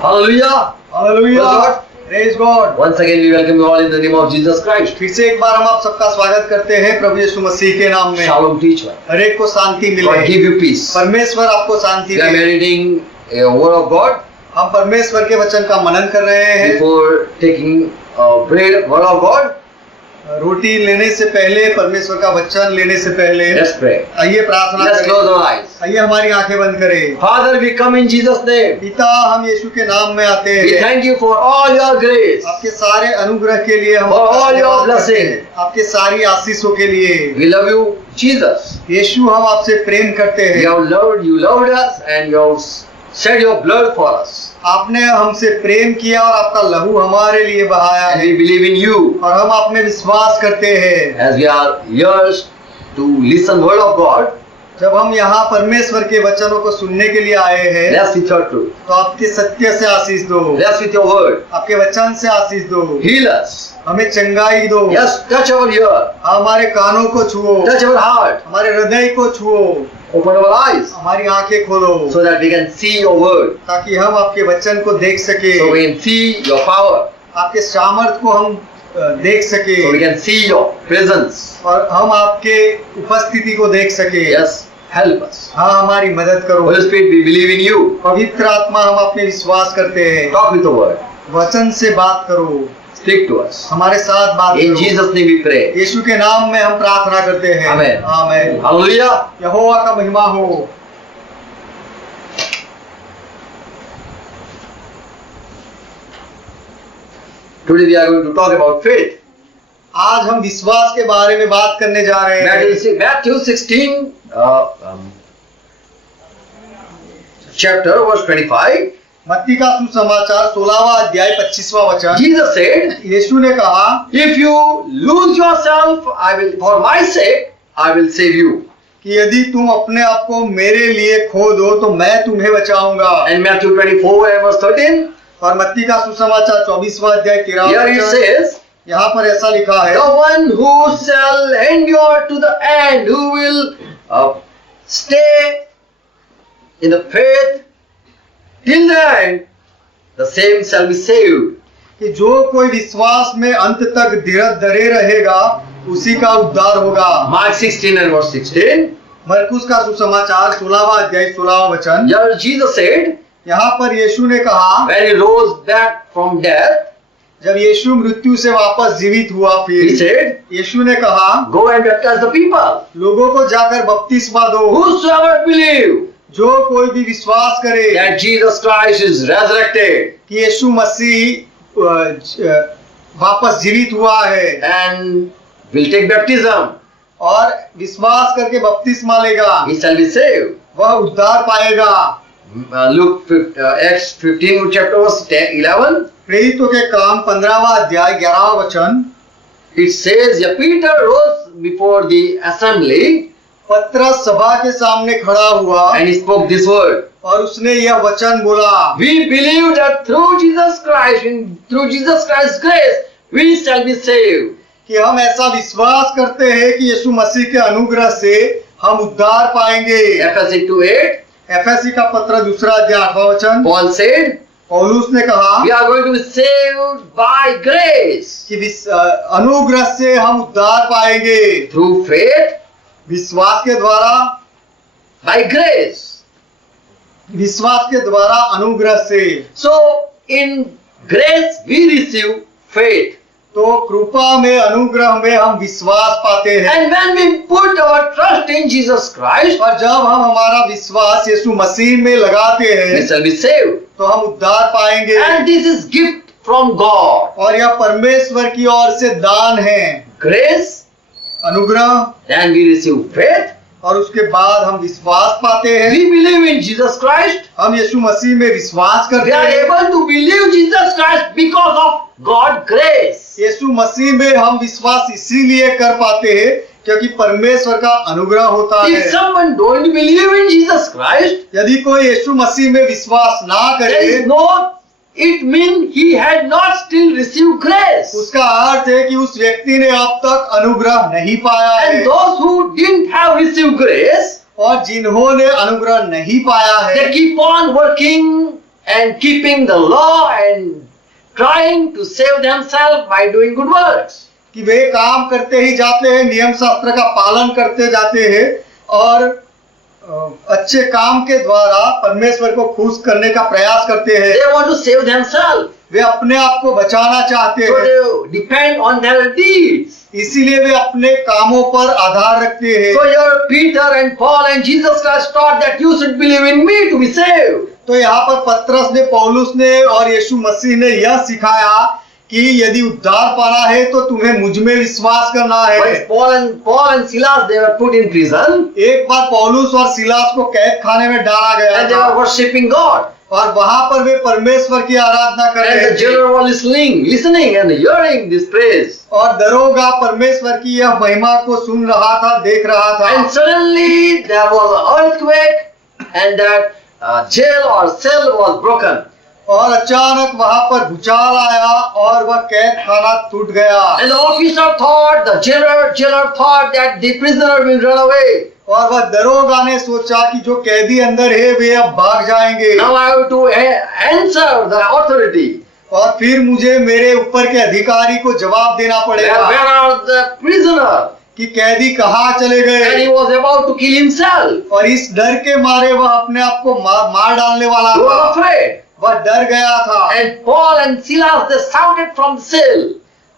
Hallelujah. Hallelujah. Praise God. Once again we welcome you all in the name of Jesus Christ. फिर से एक बार हम आप सबका स्वागत करते हैं प्रभु यीशु मसीह के नाम में। Shalom teacher. हर एक को शांति God मिले। give you peace. परमेश्वर आपको शांति We are they. meditating a word of God हम परमेश्वर के वचन का मनन कर रहे हैं। before taking bread, word of God. रोटी लेने से पहले, परमेश्वर का वचन लेने से पहले Let's pray. आइए प्रार्थना Let's करें। close our eyes. आइए हमारी आंखें बंद करें। Father, we come in Jesus' name. पिता, हम यीशु के नाम में आते We हैं। thank you for all your grace. आपके सारे अनुग्रह के लिए हम For all your धन्यवाद करते blessing. हैं। आपके सारी आशीषों के लिए। We love you, Jesus. यीशु, हम आपसे प्रेम करते हैं। You loved us and you have shed your blood for us. आपने हमसे प्रेम किया और आपका लहू हमारे लिए बहाया And है we believe in you और हम आप में विश्वास करते हैं। as we are yours to listen word of God. जब हम यहाँ परमेश्वर के वचनों को सुनने के लिए आए हैं, Bless with your truth. तो आपके सत्य से आशीष दो, Bless with your word. आपके वचन से आशीष दो, Heal us. हमें चंगाई दो। Yes, touch our ear. हमारे कानों को छुओ, Touch our heart. हमारे हृदय को छुओ, Open our eyes हमारी आंखें खोलो, so that we can see your word. ताकि हम आपके वचन को देख सके, So we can see your power. आपके सामर्थ को हम देख सके, So we can see your presence. और हम आपके उपस्थिति को देख सके। Yes, help us. हाँ, हमारी मदद करो। Holy Spirit, we believe in you. पवित्र आत्मा, हम आप में विश्वास करते हैं। Talk with the word. वचन से बात करो, Speak to us. हमारे साथ बात In करो। Jesus' name we pray. यीशु के नाम में हम प्रार्थना करते हैं। Amen. आमीन। Hallelujah. यहोवा का महिमा हो। Today we are going to talk about faith. आज हम विश्वास के बारे में बात करने जा रहे हैं। Matthew 16, chapter verse 25. मत्ती का सुसमाचार 16वां अध्याय 25वां वचन। Jesus said, यीशु ने कहा, if you lose yourself, for my sake, I will save you. कि यदि तुम अपने आप को मेरे लिए खो दो तो मैं तुम्हें बचाऊंगा। And Matthew 24 and verse 13, और मत्ती का सुसमाचार 24वां अध्याय 13वां here it वचन, says, यहाँ पर ऐसा लिखा है, the one who shall endure to the end, who will stay in the faith till the end, the same shall be saved. कि जो कोई विश्वास में अंत तक धरे रहेगा उसी का उद्धार होगा। Mark 16 and verse 16. मरकुस का सुसमाचार 16वां अध्याय 16वां वचन। Here Jesus said, यहाँ पर यीशु ने कहा, when he rose back from death, जब यीशु मृत्यु से वापस जीवित हुआ, he फिर said, यीशु ने कहा, go and baptize the people. लोगों को जाकर बपतिस्मा दो। Whosoever believe जो कोई भी विश्वास करे that Jesus Christ is resurrected कि यीशु मसीह वापस जीवित हुआ है and will take baptism, और विश्वास करके बपतिस्मा लेगा, he shall be saved. वह उद्धार पाएगा। Acts 15 chapter verse 11. प्रेरितों के काम 15वां अध्याय 11वां वचन। It says, yeah, Peter rose before the assembly पत्रस सभा के सामने खड़ा हुआ and he spoke this word. और उसने यह वचन बोला, We believe that through Jesus Christ, through Jesus Christ's grace, we shall be saved. कि हम ऐसा विश्वास करते हैं कि यीशु मसीह के अनुग्रह से हम उद्धार पाएंगे। Ephesians 2:8. एफएससी का पत्र 2 अध्याय 8वां वचन। Paul said, पौलुस ने कहा we are going to be saved by grace कि अनुग्रह से हम उद्धार पाएंगे through faith, विश्वास के द्वारा। by grace. विश्वास के द्वारा, अनुग्रह से। So in grace we receive faith. तो कृपा में, अनुग्रह में हम विश्वास पाते हैं। And when we put our trust in Jesus Christ, और जब हम हमारा विश्वास यीशु मसीह में लगाते we हैं shall be saved. तो हम उद्धार पाएंगे। And this is gift from God. और यह परमेश्वर की ओर से दान है। Grace, अनुग्रह, then we receive faith. और उसके बाद हम विश्वास पाते हैं। We believe in Jesus Christ. हम यीशु मसीह में विश्वास We करते are हैं। able to believe Jesus Christ because of God's grace. यीशु मसीह में हम विश्वास इसीलिए कर पाते हैं क्योंकि परमेश्वर का अनुग्रह होता If है। someone don't believe in Jesus Christ, यदि कोई यीशु मसीह में विश्वास ना there करे, is no, it means he had not still received grace. उसका अर्थ है कि उस व्यक्ति ने अब तक अनुग्रह नहीं पाया है। And those who didn't have received grace, और जिन्होंने अनुग्रह नहीं पाया है, they keep on working and keeping the law and trying to save themselves by doing good works. कि वे काम करते ही जाते हैं, नियम शास्त्र का पालन करते जाते हैं और अच्छे काम के द्वारा परमेश्वर को खुश करने का प्रयास करते हैं। They want to save themselves. वे अपने आप को बचाना चाहते So हैं, they depend on their deeds. इसीलिए वे अपने कामों पर आधार रखते हैं। So here Peter and Paul and Jesus Christ taught that you should believe in me to be saved. तो यहाँ पर पतरस ने, पौलुस ने और यीशु मसीह ने यह सिखाया कि यदि उद्धार पाना है तो तुम्हें मुझ में विश्वास करना है। Once Paul and Silas, they were put in prison एक बार पौलुस और सिलास को कैद खाने में डाला गया and they था were worshipping God. और वहां पर वे परमेश्वर की आराधना कर And रहे the थे jailer was listening and hearing this praise. और दरोगा परमेश्वर की यह महिमा को सुन रहा था, देख रहा था। And suddenly there was an earthquake and that jail or cell was broken. और अचानक वहां पर भूचाल आया और वह कैद खाना टूट गया And the officer thought, the jailer thought that the prisoner will run away. और वह दरोगा ने सोचा कि जो कैदी अंदर है वे अब भाग जाएंगे Now I have to answer the authority. और फिर मुझे मेरे ऊपर के अधिकारी को जवाब देना Where पड़ेगा are the prisoner? कि कैदी कहाँ चले And गए। he was about to kill himself. और इस डर के मारे वह अपने आप को मार डालने वाला He was था, afraid. वह डर गया था। And Paul and Silas, they shouted from the cell.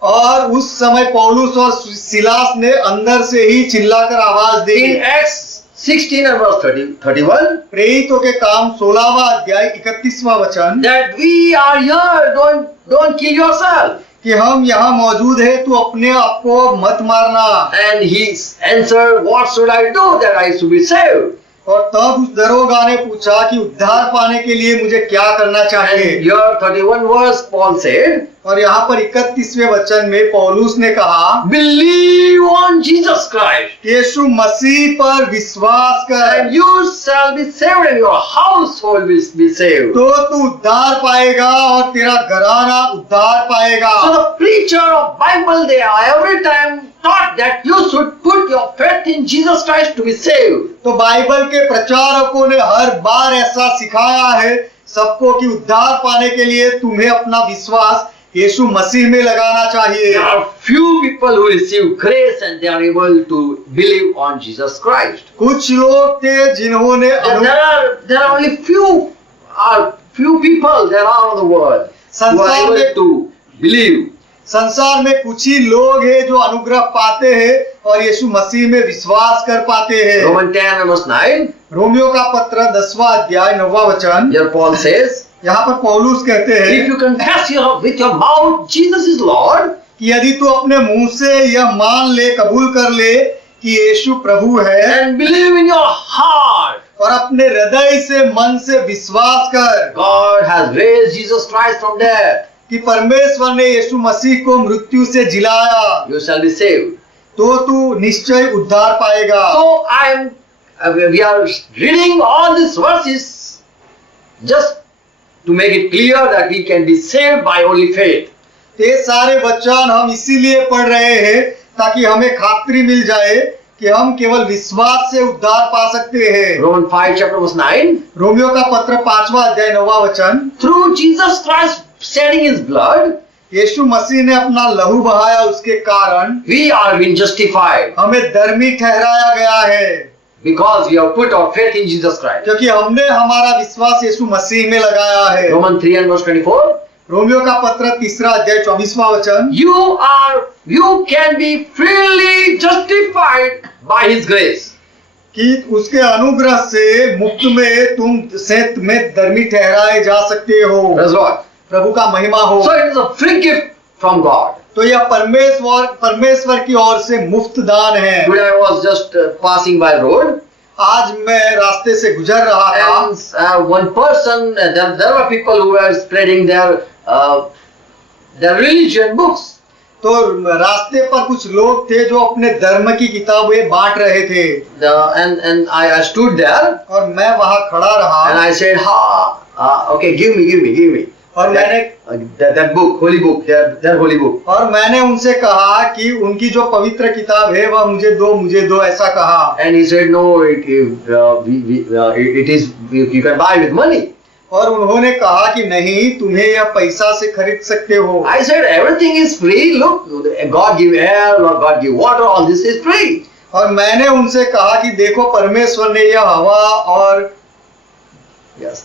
और उस समय पौलुस और सिलास ने अंदर से ही चिल्लाकर आवाज दी। In Acts 16 and verse 31, प्रेरितों के काम 16वां अध्याय 31वां वचन, that we are here, don't kill yourself. कि हम यहाँ मौजूद है, तू अपने आप को मत मारना। And he answered, what should I do that I should be saved? और तब उस दरोगा ने पूछा कि उद्धार पाने के लिए मुझे क्या करना And चाहिए। here 31 verse, Paul said, और यहाँ पर 31वें वचन में पौलुस ने कहा, believe on Jesus Christ यीशु मसीह पर विश्वास कर and you shall be saved and your household will be saved. तो तू उद्धार पाएगा और तेरा घराना उद्धार पाएगा। So the preacher of Bible, they are every time taught that you should put your faith in Jesus Christ to be saved. तो बाइबल के प्रचारकों ने हर बार ऐसा सिखाया है सबको कि उद्धार पाने के लिए तुम्हें अपना विश्वास यीशु मसीह में लगाना चाहिए। There are few people who receive grace and they are able to believe on Jesus Christ. कुछ लोग थे जिन्होंने There are only few people there are on the world who are able to believe. संसार में कुछ ही लोग हैं जो अनुग्रह पाते हैं और यीशु मसीह में विश्वास कर पाते हैं। Romans 10 verse 9. रोमियो का पत्र 10वां अध्याय 9वां वचन, Here Paul says, यहाँ पर पौलुस कहते if हैं you confess with your mouth Jesus is Lord, कि यदि तू अपने मुंह से यह मान ले, कबूल कर ले कि यीशु प्रभु है and believe in your heart, और अपने हृदय से, मन से विश्वास कर God has raised Jesus Christ from dead, कि परमेश्वर ने यीशु मसीह को मृत्यु से जिलाया, you shall be saved. तो तू निश्चय उद्धार पाएगा। So we are reading all these verses just to make it clear that we can be saved by only faith. ये सारे वचन हम इसीलिए पढ़ रहे हैं ताकि हमें खातरी मिल जाए कि हम केवल विश्वास से उद्धार पा सकते हैं। Romans 5 chapter verse 9. रोमियो का पत्र 5वां अध्याय 9वां वचन, Through Jesus Christ shedding his blood, यीशु मसीह ने अपना लहू बहाया, उसके कारण we are being justified हमें धर्मी ठहराया गया है, because we have put our faith in Jesus Christ. क्योंकि हमने हमारा विश्वास यीशु मसीह में लगाया है। Romans 3 and verse 24. रोमियो का पत्र 3 अध्याय 24वां वचन, You can be freely justified by his grace. कि उसके अनुग्रह से मुक्त में तुम में धर्मी ठहराए जा सकते हो। That's what. प्रभु का महिमा हो। So it is a free gift from God. तो यह परमेश्वर की ओर से मुफ्त दान है। Today I was just passing by road. आज मैं रास्ते से गुजर रहा था And one person, there were people who were spreading their religion books. तो रास्ते पर कुछ लोग थे जो अपने धर्म की किताबें बांट रहे थे। And I stood there. और मैं वहां खड़ा रहा। And I said, okay, give me. और मैंने that book, holy book, their holy book. और मैंने उनसे कहा कि उनकी जो पवित्र किताब है वह मुझे दो ऐसा कहा। And he said, no, it is you can buy with money. और उन्होंने कहा कि नहीं, तुम्हें यह पैसा से खरीद सकते हो। I said, everything is free. Look, God give air, Lord God give water, all this is free. और मैंने उनसे कहा कि देखो, परमेश्वर ने यह हवा और Yes.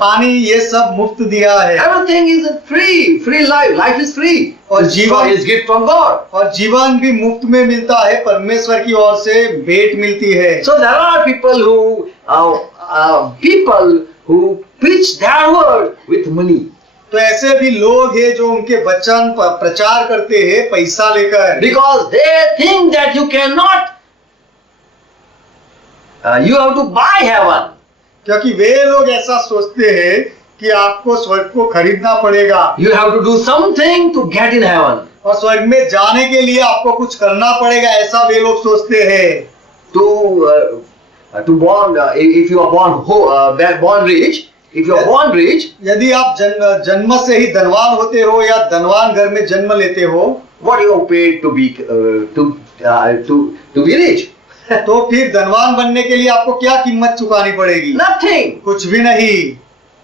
पानी ये सब मुफ्त दिया है। Everything is free. Free life. Life is free. और जीवन is gift from God. और जीवन भी मुफ्त में मिलता है, परमेश्वर की ओर से भेंट मिलती है। So there are people who preach their word with money. तो ऐसे भी लोग हैं जो उनके वचन प्रचार करते हैं पैसा लेकर, Because they think that you cannot, you have to buy heaven. क्योंकि वे लोग ऐसा सोचते हैं कि आपको स्वर्ग को खरीदना पड़ेगा You have to do something to get in heaven. और स्वर्ग में जाने के लिए आपको कुछ करना पड़ेगा, ऐसा वे लोग सोचते हैं। To born, if you are born rich, if you are born rich, यदि आप जन्म से ही धनवान होते हो या धनवान घर में जन्म लेते हो, what you have paid to be rich? तो फिर धनवान बनने के लिए आपको क्या कीमत चुकानी पड़ेगी? Nothing. कुछ भी नहीं।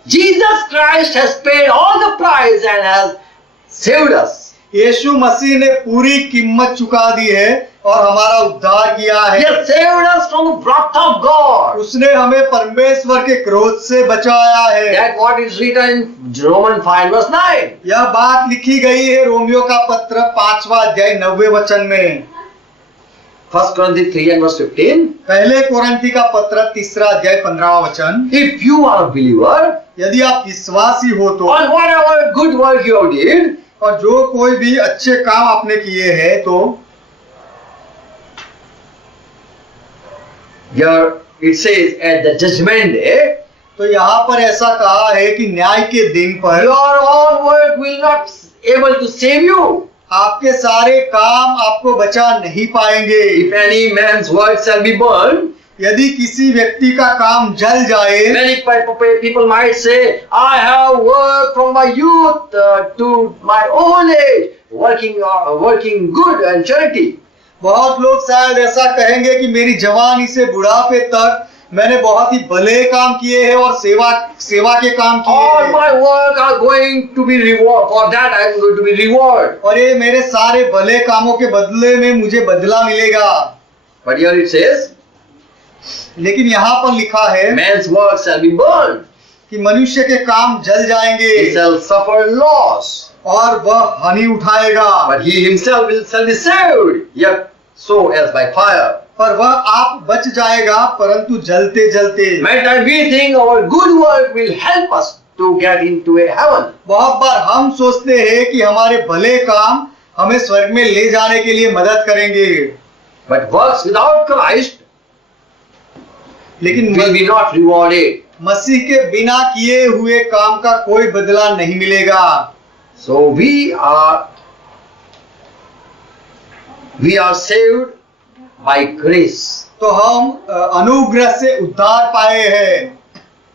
Jesus Christ has paid all the price and has saved us. यीशु मसीह ने पूरी कीमत चुका दी है और हमारा उद्धार किया He है। has saved us from the wrath of God. उसने हमें परमेश्वर के क्रोध से बचाया है। That what is written in Romans 5 verse 9. यह बात लिखी गई है रोमियो का पत्र 5वां अध्याय 9वें वचन में। 1 Corinthians 3 and verse 15. पहले कोरिन्थी का पत्र 3रा अध्याय 15वां वचन। If you are a believer, यदि आप विश्वासी हो तो, on whatever good work you have did, और जो कोई भी अच्छे काम आपने किए हैं, तो here it says at the judgment day, तो यहाँ पर ऐसा कहा है कि न्याय के दिन पर your all work will not able to save you. आपके सारे काम आपको बचा नहीं पाएंगे। If any man's work shall be burned, यदि किसी व्यक्ति का काम जल जाए, many people might say, I have worked from my youth to my old age, working good and charity. बहुत लोग शायद ऐसा कहेंगे कि मेरी जवानी से बुढ़ापे तक मैंने बहुत ही भले काम किए हैं और सेवा के काम किए All हैं, my work are going to be reward. For that I am going to be reward. और ये मेरे सारे भले कामों के बदले में मुझे बदला मिलेगा। But here it says, लेकिन यहाँ पर लिखा है man's work shall be burned. कि मनुष्य के काम जल जाएंगे He shall suffer loss. और वह हानि उठाएगा, But he himself shall be saved, yet so as by fire. पर वह आप बच जाएगा परंतु जलते जलते। Many times we think our good work will help us to get into a heaven. बहुत बार हम सोचते हैं कि हमारे भले काम हमें स्वर्ग में ले जाने के लिए मदद करेंगे, But works without Christ लेकिन will be not rewarded. मसीह के बिना किए हुए काम का कोई बदला नहीं मिलेगा। So we are saved by grace. तो हम अनुग्रह से उद्धार पाए हैं।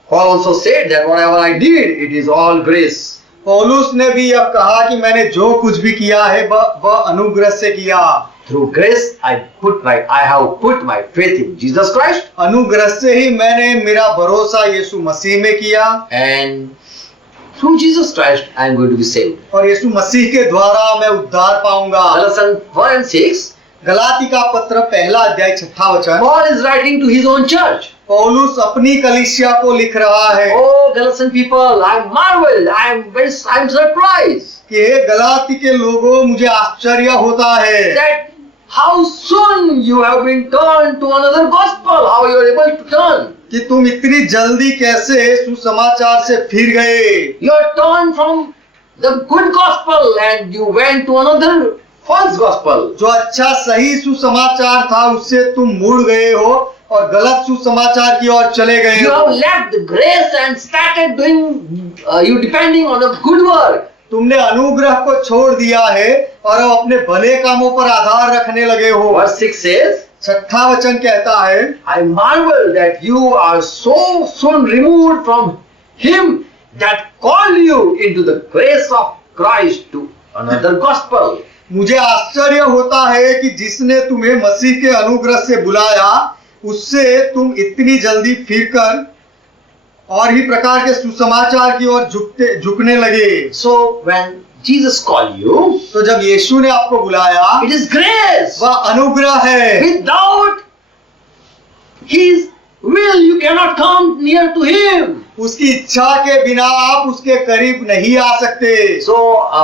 Paul also said that whatever I did, it is all grace. पौलुस ने भी यह कहा कि मैंने जो कुछ भी किया है वह अनुग्रह से किया। Through grace, I have put my faith in Jesus Christ. अनुग्रह से ही मैंने मेरा भरोसा यीशु मसीह में किया, And through Jesus Christ, I am going to be saved. और यीशु मसीह के द्वारा मैं उद्धार पाऊंगा। Galatians 1 and 6. गलाती का पत्र 1 अध्याय 6 वचन। Paul is writing to his own church. पौलुस अपनी कलीसिया को लिख रहा है Oh, Galatian people, I am marveled. I am surprised कि हे गलाती के लोगों, मुझे आश्चर्य होता है that how soon you have been turned to another gospel. How you are able to turn? कि तुम इतनी जल्दी कैसे सुसमाचार से फिर गए। You are turned from the good gospel and you went to another false gospel. जो अच्छा सही सुसमाचार था उससे तुम मुड़ गए हो और गलत सुसमाचार की ओर चले गए You हो। have left the grace and started doing. You depending on the good work. तुमने अनुग्रह को छोड़ दिया है और अब अपने भले कामों पर आधार रखने लगे हो। Verse 6 says, 6वां वचन कहता है, I marvel that you are so soon removed from him that called you into the grace of Christ to another gospel. मुझे आश्चर्य होता है कि जिसने तुम्हें मसीह के अनुग्रह से बुलाया उससे तुम इतनी जल्दी फिरकर और ही प्रकार के सुसमाचार की ओर झुकने लगे। So when Jesus called you, तो जब यीशु ने आपको बुलाया, it is grace. वह अनुग्रह है। Without His will, you cannot come near to Him. उसकी इच्छा के बिना आप उसके करीब नहीं आ सकते। So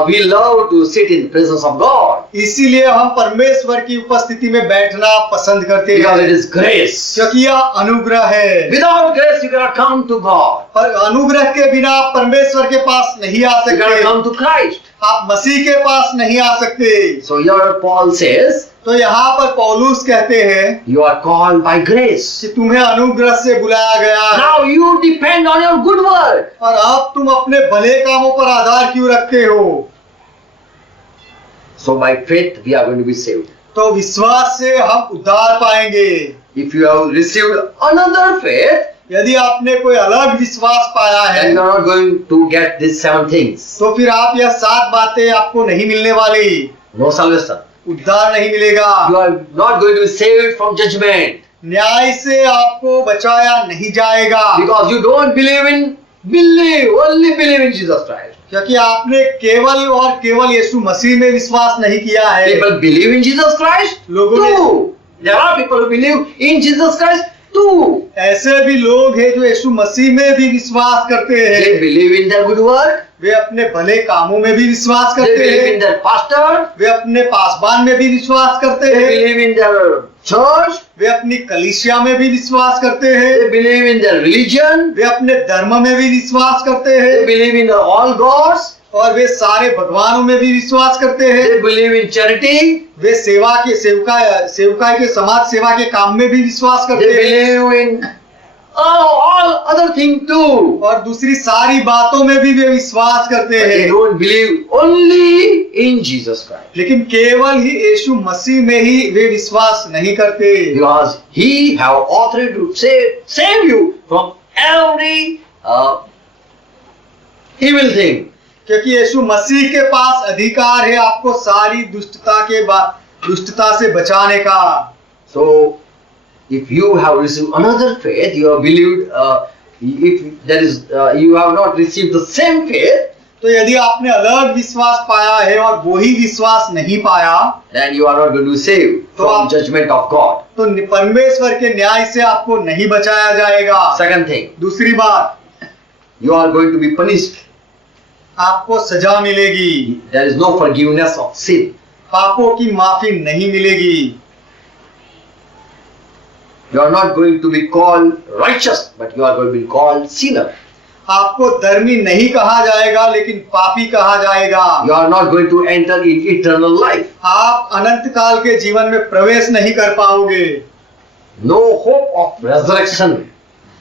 we love to sit in the presence of God इसीलिए हम परमेश्वर की उपस्थिति में बैठना पसंद करते because it हैं, is grace. क्योंकि यह अनुग्रह है। Without grace, you cannot come to God. पर अनुग्रह के बिना आप परमेश्वर के पास नहीं आ You cannot सकते, come to Christ. आप मसीह के पास नहीं आ सकते। So here Paul says, तो यहाँ पर पौलुस कहते हैं you are called by grace. कि तुम्हें अनुग्रह से बुलाया गया है, Now you depend on your good work. और अब तुम अपने भले कामों पर आधार क्यों रखते हो? So by faith we are going to be saved. तो विश्वास से हम उद्धार पाएंगे। If you have received another faith, यदि आपने कोई अलग विश्वास पाया है, then you are not going to get these 7 things. तो फिर आप यह 7 बातें आपको नहीं मिलने वाली। No salvation. उद्धार नहीं मिलेगा, You are not going to be saved from judgment न्याय से आपको बचाया नहीं जाएगा, because you don't only believe in Jesus Christ. क्योंकि आपने केवल और केवल यीशु मसीह में विश्वास नहीं किया है। People believe in Jesus Christ लोगों ने too. There are people who believe in Jesus Christ too. ऐसे भी लोग हैं जो यीशु मसीह में भी विश्वास करते They हैं, believe in their good work. वे अपने भले कामों में भी विश्वास They करते believe in हैं, their pastor. वे अपने पासबान में भी विश्वास करते They हैं, believe in their church. वे अपनी कलीसिया में भी विश्वास करते हैं, They believe in their religion. वे अपने धर्म में भी विश्वास करते They हैं, believe in all gods. और वे सारे भगवानों में भी विश्वास करते हैं, They believe in charity. वे सेवकाई के समाज सेवा के काम में भी विश्वास They करते हैं, believe in all other things too. और दूसरी सारी बातों में भी वे विश्वास करते But they हैं, don't believe only in Jesus Christ लेकिन केवल ही यीशु मसीह में ही वे विश्वास नहीं करते, because He have authority to save you from every evil thing. क्योंकि यीशु मसीह के पास अधिकार है आपको सारी दुष्टता से बचाने का। So, if you have received another faith, you have believed. If there is, you have not received the same faith, तो यदि आपने अलग विश्वास पाया है और वही विश्वास नहीं पाया, then you are not going to be saved from judgment of God. तो परमेश्वर के न्याय से आपको नहीं बचाया जाएगा। Second thing, दूसरी बात, you are going to be punished. आपको सजा मिलेगी, There is no forgiveness of sin. पापों की माफी नहीं मिलेगी। You are not going to be called righteous, but you are going to be called sinner. आपको धर्मी नहीं कहा जाएगा, लेकिन पापी कहा जाएगा। You are not going to enter in eternal life. आप अनंत काल के जीवन में प्रवेश नहीं कर पाओगे। No hope of resurrection.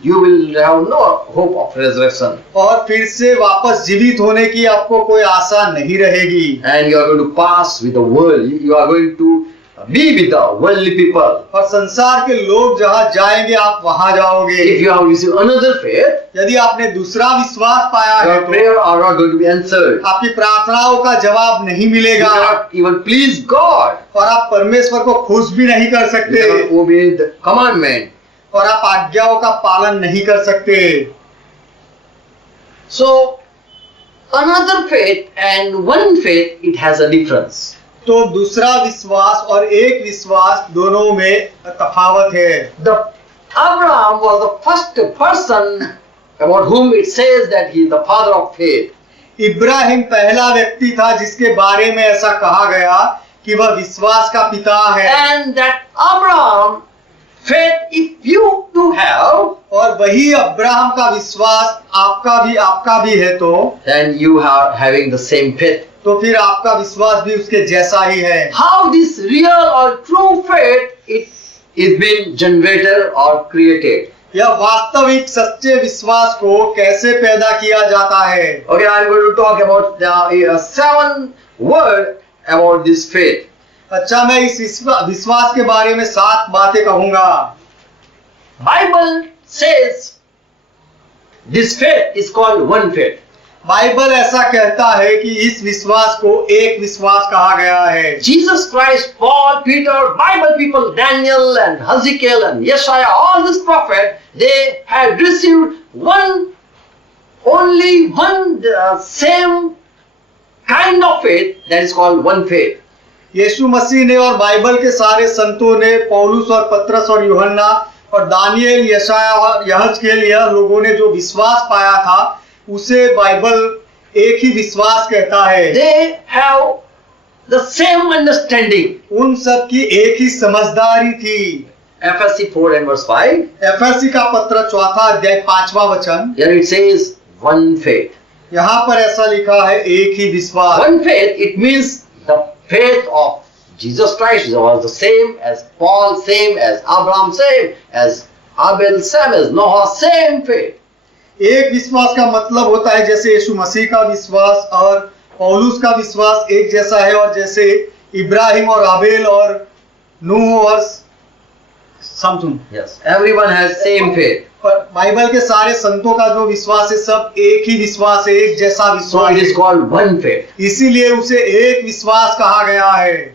You will have no hope of resurrection. और फिर से वापस जीवित होने की आपको कोई आशा नहीं रहेगी। And you are going to pass with the world. You are going to be with the worldly people. और संसार के लोग जहाँ जाएंगे आप वहाँ जाओगे। If you have received another faith, यदि आपने दूसरा विश्वास पाया है your तो prayer are not going to be answered. आपकी प्रार्थनाओं का जवाब नहीं You मिलेगा, cannot even please God. और आप परमेश्वर को खुश भी नहीं कर You सकते, cannot obey the commandment. और आप आज्ञाओं का पालन नहीं कर सकते। So, another faith and one faith, it has a difference. तो दूसरा विश्वास और एक विश्वास दोनों में तफावत है। The Abraham was the first person about whom it says that he is the father of faith. Ibrahim पहला व्यक्ति था जिसके बारे में ऐसा कहा गया कि वह विश्वास का पिता है, And that Abraham faith, if you do have, और वही अब्राहम का विश्वास आपका भी है then you are having the same faith. तो फिर आपका विश्वास भी उसके जैसा ही है। How this real or true faith it is being generated or created? यह वास्तविक सच्चे विश्वास को कैसे पैदा किया जाता है? Okay, I am going to talk about the 7 words about this faith. अच्छा, मैं इस विश्वास के बारे में 7 बातें कहूंगा। Bible says this faith is called one faith. Bible ऐसा कहता है कि इस विश्वास को एक विश्वास कहा गया है। Jesus Christ, Paul, Peter, Bible people, Daniel and Hezekiel and Yeshaya, all these prophets, they had received only one same kind of faith, that is called one faith. यीशु मसीह ने और बाइबल के सारे संतों ने, पौलुस और पतरस और यूहन्ना और दानियल, यशाया और यहजकेल, यह लोगों ने जो विश्वास पाया था उसे बाइबल एक ही विश्वास कहता है। They have the same understanding. उन सब की एक ही समझदारी थी। FSC 4 and verse 5. एफएससी का पत्र 4 अध्याय 5वां वचन, Here it says one faith. यहाँ पर ऐसा लिखा है, एक ही विश्वास। One faith, it means the faith of Jesus Christ was the same as Paul, same as Abraham, same as Abel, same as Noah, same faith. एक विश्वास का मतलब होता है जैसे यीशु मसीह का विश्वास और पौलुस का विश्वास एक जैसा है, और जैसे इब्राहिम और आबेल और नूह और समसुन। Yes, everyone has same faith. पर बाइबल के सारे संतों का जो विश्वास है सब एक ही विश्वास है, एक जैसा So विश्वास it is है, called one faith. इसीलिए उसे एक विश्वास कहा गया है।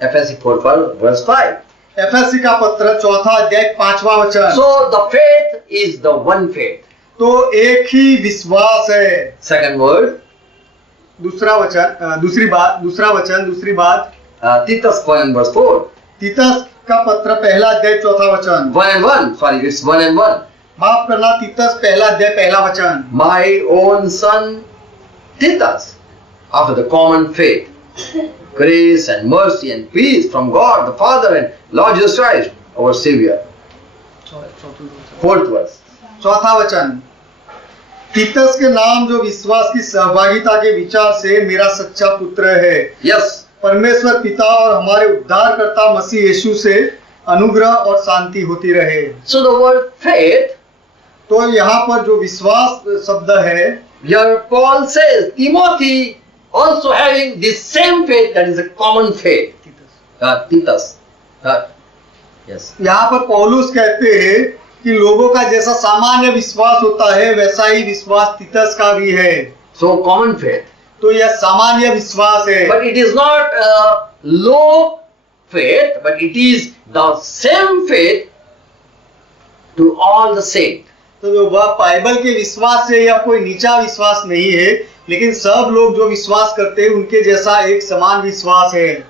FSC 4 verse 5. एफएससी का पत्र 4 अध्याय 5वां वचन। So the faith is the one faith. तो एक ही विश्वास है। Second word, दूसरा वचन, दूसरी बात Titus 1 and verse 4. तीतस का पत्र पहला अध्याय 4 वचन। 1 and 1. Sorry, it's 1 and 1. माफ करना, तीतस पहला अध्याय पहला वचन। My own son Titus, after the common faith, grace and mercy and peace from God the Father and Lord Jesus Christ, our Savior. Fourth verse. चौथा वचन, तीतस के नाम जो विश्वास की सहभागिता के विचार से मेरा सच्चा पुत्र है, Yes. परमेश्वर पिता और हमारे उद्धारकर्ता मसीह यीशु से अनुग्रह और शांति होती रहे। So the word faith, तो यहाँ पर जो विश्वास शब्द है, here Paul says Timothy also having this same faith, that is a common faith. Titus. Yes. यहाँ पर पौलुस कहते हैं कि लोगों का जैसा सामान्य विश्वास होता है वैसा ही विश्वास तीतस का भी है। So common faith. तो यह सामान्य विश्वास है, But it is not a low faith, but it is the same faith to all the saints. तो जो वह बाइबल के विश्वास से यह कोई नीचा विश्वास नहीं है, लेकिन सब लोग जो विश्वास करते हैं उनके जैसा एक समान विश्वास है।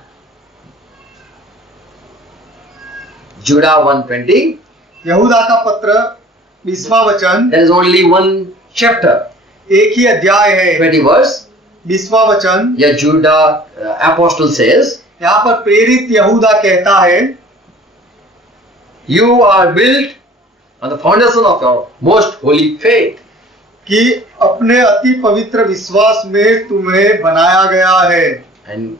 Judah 1:20. यहूदा का पत्र 20वां वचन, There is only one chapter, एक ही अध्याय है, 20 verse. 20वां वचन। Yeah, Judah apostle says, यहाँ पर प्रेरित यहूदा कहता है, you are built on the foundation of your most holy faith. कि अपने अति पवित्र विश्वास में तुम्हें बनाया गया है। And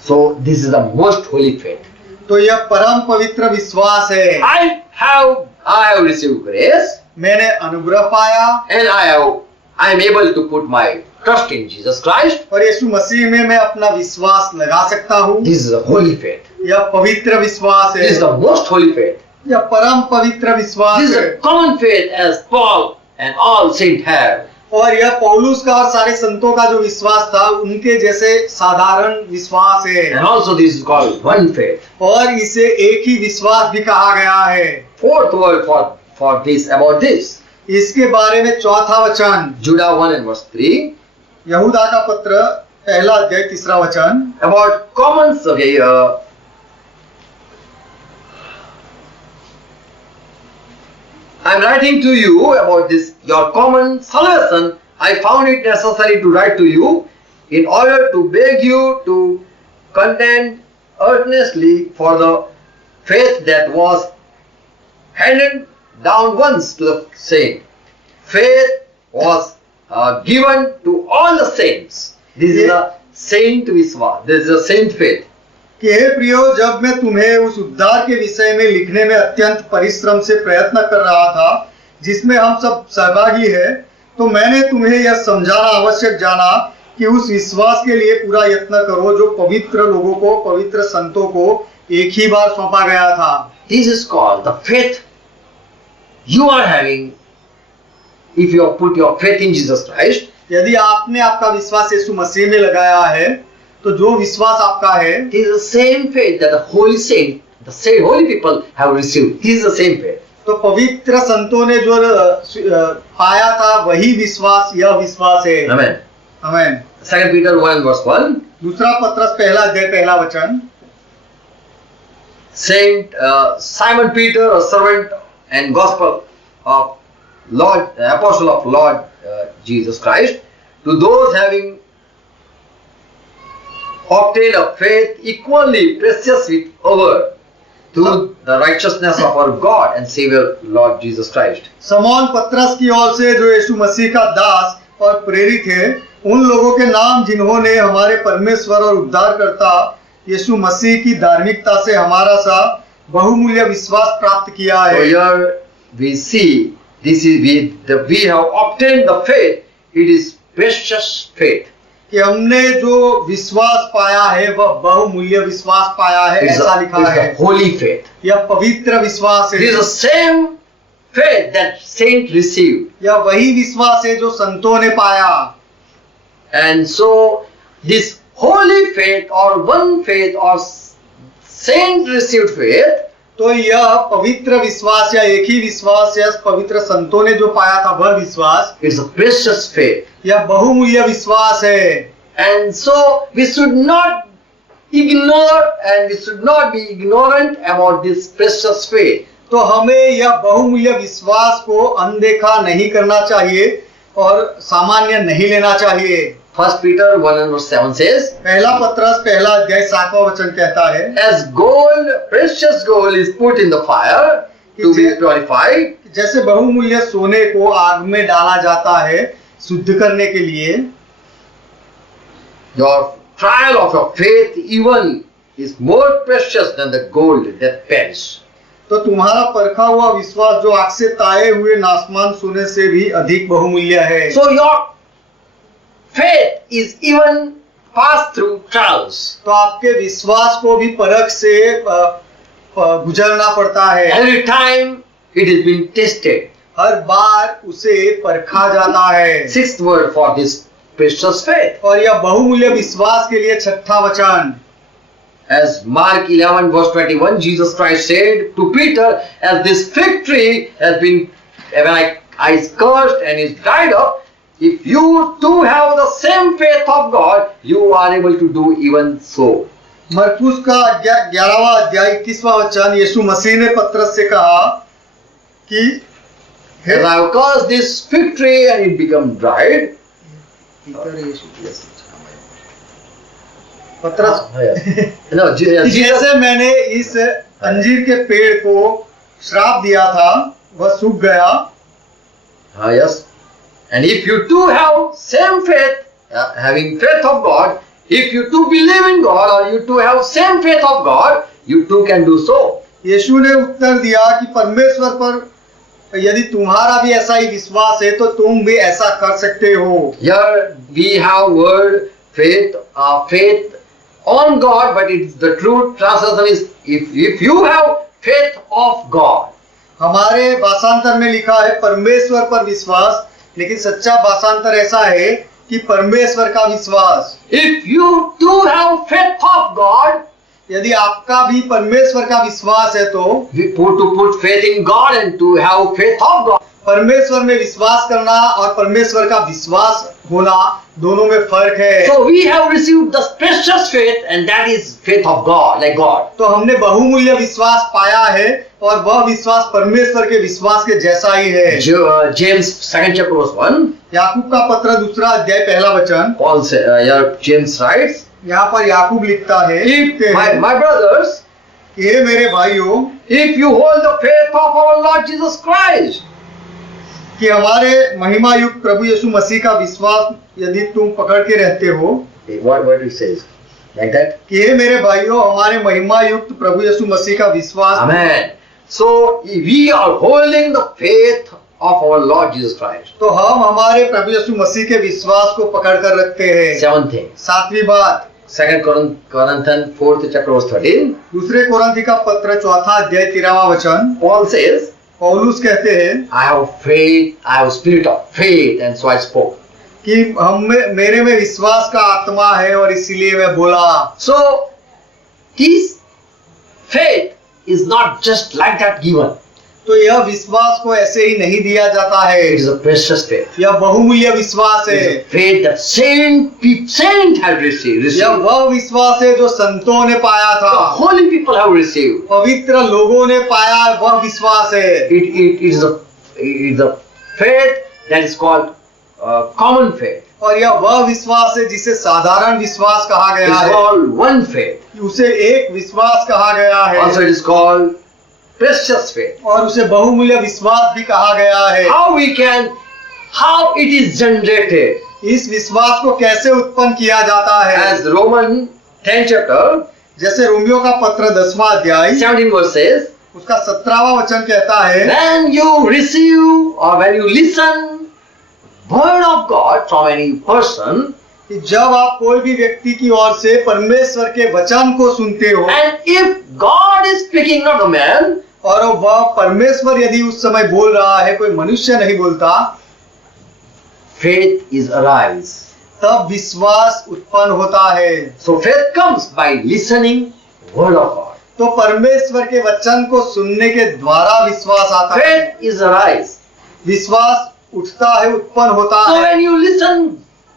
so this is the most holy faith. तो यह परम पवित्र विश्वास है। I have received grace, मैंने अनुग्रह पाया and I am able to put my trust in Jesus Christ. और यीशु मसीह में मैं अपना विश्वास लगा सकता हूँ। This is a holy faith. यह पवित्र विश्वास है, This is the most holy faith. यह परम पवित्र विश्वास This is है। a common faith as Paul and all saints have. और यह पौलुस का और सारे संतों का जो विश्वास था उनके जैसे साधारण विश्वास है, And also this is called one faith. और इसे एक ही विश्वास भी कहा गया है। Fourth word for this, about this. इसके बारे में चौथा वचन, Judah 1 and verse 3. यहूदा का पत्र पहला अध्याय 3रा वचन। About commons, okay, I am writing to you about this, your common salvation. I found it necessary to write to you in order to beg you to contend earnestly for the faith that was handed down once to the saint. Faith was given to all the saints. This is a saint Vishwas. This is a saint faith. कि हे प्रियो, जब मैं तुम्हें उस उद्धार के विषय में लिखने में अत्यंत परिश्रम से प्रयत्न कर रहा था जिसमें हम सब सहभागी हैं, तो मैंने तुम्हें यह समझाना आवश्यक जाना कि उस विश्वास के लिए पूरा यत्न करो जो पवित्र लोगों को, पवित्र संतों को एक ही बार सौंपा गया था। This is called the faith you are having if you have put your faith in Jesus Christ. यदि आपने आपका विश्वास यीशु मसीह में लगाया है तो जो विश्वास आपका है, It is the same faith that the holy saint, the same holy people have received. This is the same faith. तो तो पवित्र संतों ने जो पाया था वही विश्वास, यह विश्वास है। Amen. आमीन। 2 Peter 1 verse 1. दूसरा पत्रस पहला अध्याय पहला वचन। Saint Simon Peter, a servant and gospel of Lord, apostle of Lord Jesus Christ, to those having obtained a faith equally precious with our, through the righteousness of our God and Savior Lord Jesus Christ. समौन पत्रस की ओर से जो यीशु मसीह का दास और प्रेरित है, उन लोगों के नाम जिन्होंने हमारे परमेश्वर और उद्धारकर्ता यीशु मसीह की धार्मिकता से हमारा सा बहुमूल्य विश्वास प्राप्त किया So है। here we see this is we have obtained the faith. It is precious faith. कि हमने जो विश्वास पाया है वह बहुमूल्य विश्वास पाया है, It is ऐसा लिखा है। the holy faith. यह पवित्र विश्वास It है। is the same faith that saint received. यह वही विश्वास है जो संतों ने पाया। And so this holy faith or one faith or saint received faith, तो यह पवित्र विश्वास या एक ही विश्वास या पवित्र संतों ने जो पाया था वह विश्वास, is a precious faith. यह बहुमूल्य विश्वास है। And so we should not ignore and we should not be ignorant about this precious faith. तो हमें यह बहुमूल्य विश्वास को अनदेखा नहीं करना चाहिए और सामान्य नहीं लेना चाहिए। 1 Peter 1 and verse 7 says, पहला पत्रस पहला अध्याय 7वां वचन कहता है, as gold, precious gold is put in the fire to be purified, जैसे बहुमूल्य सोने को आग में डाला जाता है शुद्ध करने के लिए, your trial of your faith even is more precious than the gold that perish. तो तुम्हारा परखा हुआ विश्वास जो आग से ताए हुए नासमान सोने से भी अधिक बहुमूल्य है। So your faith is even passed through trials. तो आपके विश्वास को भी परख से गुजरना पड़ता है। Every time it is being tested. हर बार उसे परखा जाता है। 6th word for this precious faith. और यह बहुमूल्य विश्वास के लिए छठा वचन, As Mark 11 verse 21, Jesus Christ said to Peter, as this fig tree has been, when I cursed and is dried up, if you too have the same faith of God, you are able to do even so. मरकुस का 11वां अध्याय 21वां वचन, यीशु मसीह ने पत्रस से कहा कि As I have cursed this fig tree and it become dried. पत्रस No, Jesus. जैसे मैंने इस अंजीर के पेड़ को श्राप दिया था वह सूख गया। Yes. And if you too have same faith, having faith of God, if you too believe in God or you too have same faith of God, you too can do so. यीशु ने उत्तर दिया कि परमेश्वर पर यदि तुम्हारा भी ऐसा ही विश्वास है तो तुम भी ऐसा कर सकते हो। Here we have word faith, faith on God, but it's the true translation is if you have faith of God. हमारे भाषांतर में लिखा है परमेश्वर पर विश्वास, लेकिन सच्चा भाषांतर ऐसा है कि परमेश्वर का विश्वास। If you too have faith of God, यदि आपका भी परमेश्वर का विश्वास है तो to put faith in God and to have faith of God. परमेश्वर में विश्वास करना और परमेश्वर का विश्वास होना दोनों में फर्क है। So we have received the precious faith and that is faith of God, like God. तो हमने बहुमूल्य विश्वास पाया है और वह विश्वास परमेश्वर के विश्वास के जैसा ही है। James 2nd chapter verse 1. याकूब का पत्र 2 अध्याय पहला वचन, Paul James writes, यहाँ पर याकूब लिखता है if my brothers, कि हे मेरे भाइयों, if you hold the faith of our Lord Jesus Christ, कि हमारे महिमा युक्त प्रभु यीशु मसीह का विश्वास यदि तुम पकड़ के रहते हो, what it says like that. कि हे मेरे भाइयों, हमारे महिमा युक्त प्रभु यीशु मसीह का विश्वास। Amen. So we are holding the faith of our Lord Jesus Christ. तो हम हमारे प्रभु यीशु मसीह के विश्वास को पकड़ कर रखते हैं। 7th thing. सातवीं बात, 2 Corinthians 4th chapter verse 13. दूसरे कोरिन्थी का पत्र 4 अध्याय 13वां वचन, Paul says, पौलुस कहते हैं I have faith, I have spirit of faith, and so I spoke. कि मेरे में विश्वास का आत्मा है और इसीलिए मैं बोला। So this faith is not just like that given. तो यह विश्वास को ऐसे ही नहीं दिया जाता है। It is a precious faith. यह बहुमूल्य विश्वास It is है। a faith that saint have received. यह वह विश्वास है जो संतों ने पाया The था, holy people have received. पवित्र लोगों ने पाया, वह विश्वास है। It is a faith that is called common faith. और यह वह विश्वास है जिसे साधारण विश्वास कहा It गया is है, called one faith. उसे एक विश्वास कहा गया है, Also, it is called precious faith. और उसे बहुमूल्य विश्वास भी कहा गया है। How it is generated? इस विश्वास को कैसे उत्पन्न किया जाता है? As Roman 10 chapter जैसे रोमियो का पत्र 10वां अध्याय 17 verse says, उसका 17वां वचन कहता है, when you receive or when you listen word of God from any person, कि जब आप कोई भी व्यक्ति की ओर से परमेश्वर के वचन को सुनते हो, and if God is speaking, not a man, और वह परमेश्वर यदि उस समय बोल रहा है, कोई मनुष्य नहीं बोलता, faith is arise. तब विश्वास उत्पन्न होता है। So faith comes by listening word of God. तो परमेश्वर के वचन को सुनने के द्वारा विश्वास आता है। Faith is arise. विश्वास उठता है, उत्पन्न होता So है। when you listen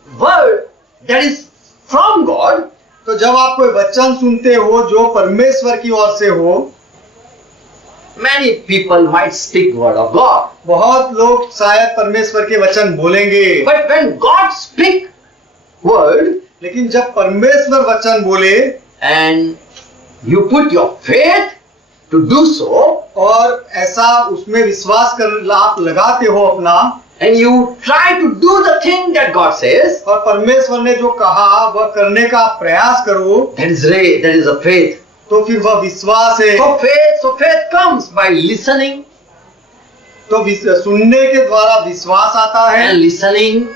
word that is from God, तो जब आप कोई वचन सुनते हो जो परमेश्वर की ओर से हो, many people might speak word of God. बहुत लोग शायद परमेश्वर के वचन बोलेंगे, But when God speak word लेकिन जब परमेश्वर वचन बोले and you put your faith to do so, और ऐसा उसमें विश्वास कर आप लगाते हो अपना, and you try to do the thing that God says, और परमेश्वर ने जो कहा वह करने का प्रयास करो, that is a faith. तो फिर वह विश्वास है। So faith comes by listening तो सुनने के द्वारा विश्वास आता है, and listening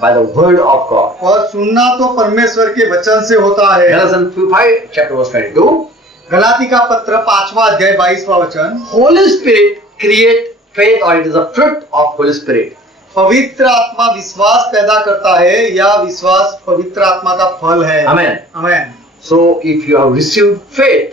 by the word of God. और सुनना तो परमेश्वर के वचन से होता है। Galatians 5 chapter verse 22. गलाती का पत्र 5वां अध्याय 22वां वचन, Holy Spirit create faith, or it is a fruit of Holy Spirit. पवित्र आत्मा विश्वास पैदा करता है, या विश्वास पवित्र आत्मा का फल है। Amen. Amen. So if you have received faith,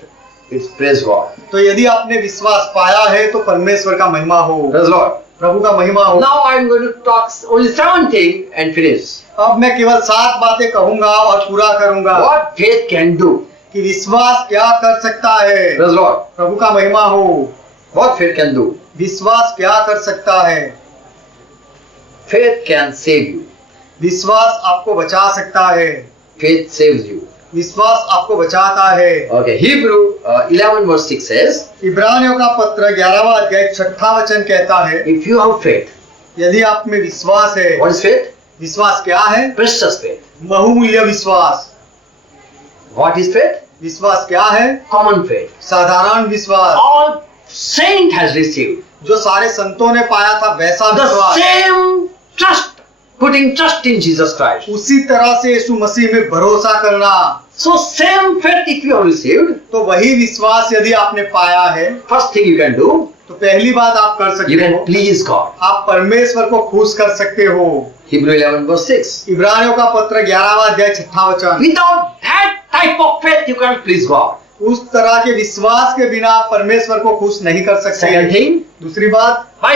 it's praise God. तो यदि आपने विश्वास पाया है तो परमेश्वर का महिमा हो, Praise Lord. प्रभु का महिमा हो। Now I am going to talk only 7 things and finish. अब मैं केवल 7 बातें कहूंगा और पूरा करूंगा। What faith can do. कि विश्वास क्या कर सकता है। Praise Lord. प्रभु का महिमा हो। What faith can do. विश्वास क्या कर सकता है। Faith can save you. विश्वास आपको बचा सकता है। Faith saves you. विश्वास आपको बचाता है। Okay, Hebrew 11 verse 6 says, इब्रानियों का पत्र 11वां अध्याय 6वां वचन कहता है, if you have faith. यदि आप में विश्वास है। What is faith? विश्वास क्या है? Precious faith. बहुमूल्य विश्वास। What is faith? विश्वास क्या है? Common faith. साधारण विश्वास, All saint has received. जो सारे संतों ने पाया था वैसा The विश्वास। same trust, putting trust in Jesus Christ. उसी तरह से यीशु मसीह में भरोसा करना। So same faith if you have received, तो वही विश्वास यदि आपने पाया है, first thing you can do, तो पहली बात आप कर you सकते can हो, please God. आप परमेश्वर को खुश कर सकते हो। Hebrew 11 verse 6. इब्रानियों का पत्र 11वां अध्याय 6वां वचन, Without that type of faith, you can't please God. उस तरह के विश्वास के बिना आप परमेश्वर को खुश नहीं कर सकते। Second thing, दूसरी बात, by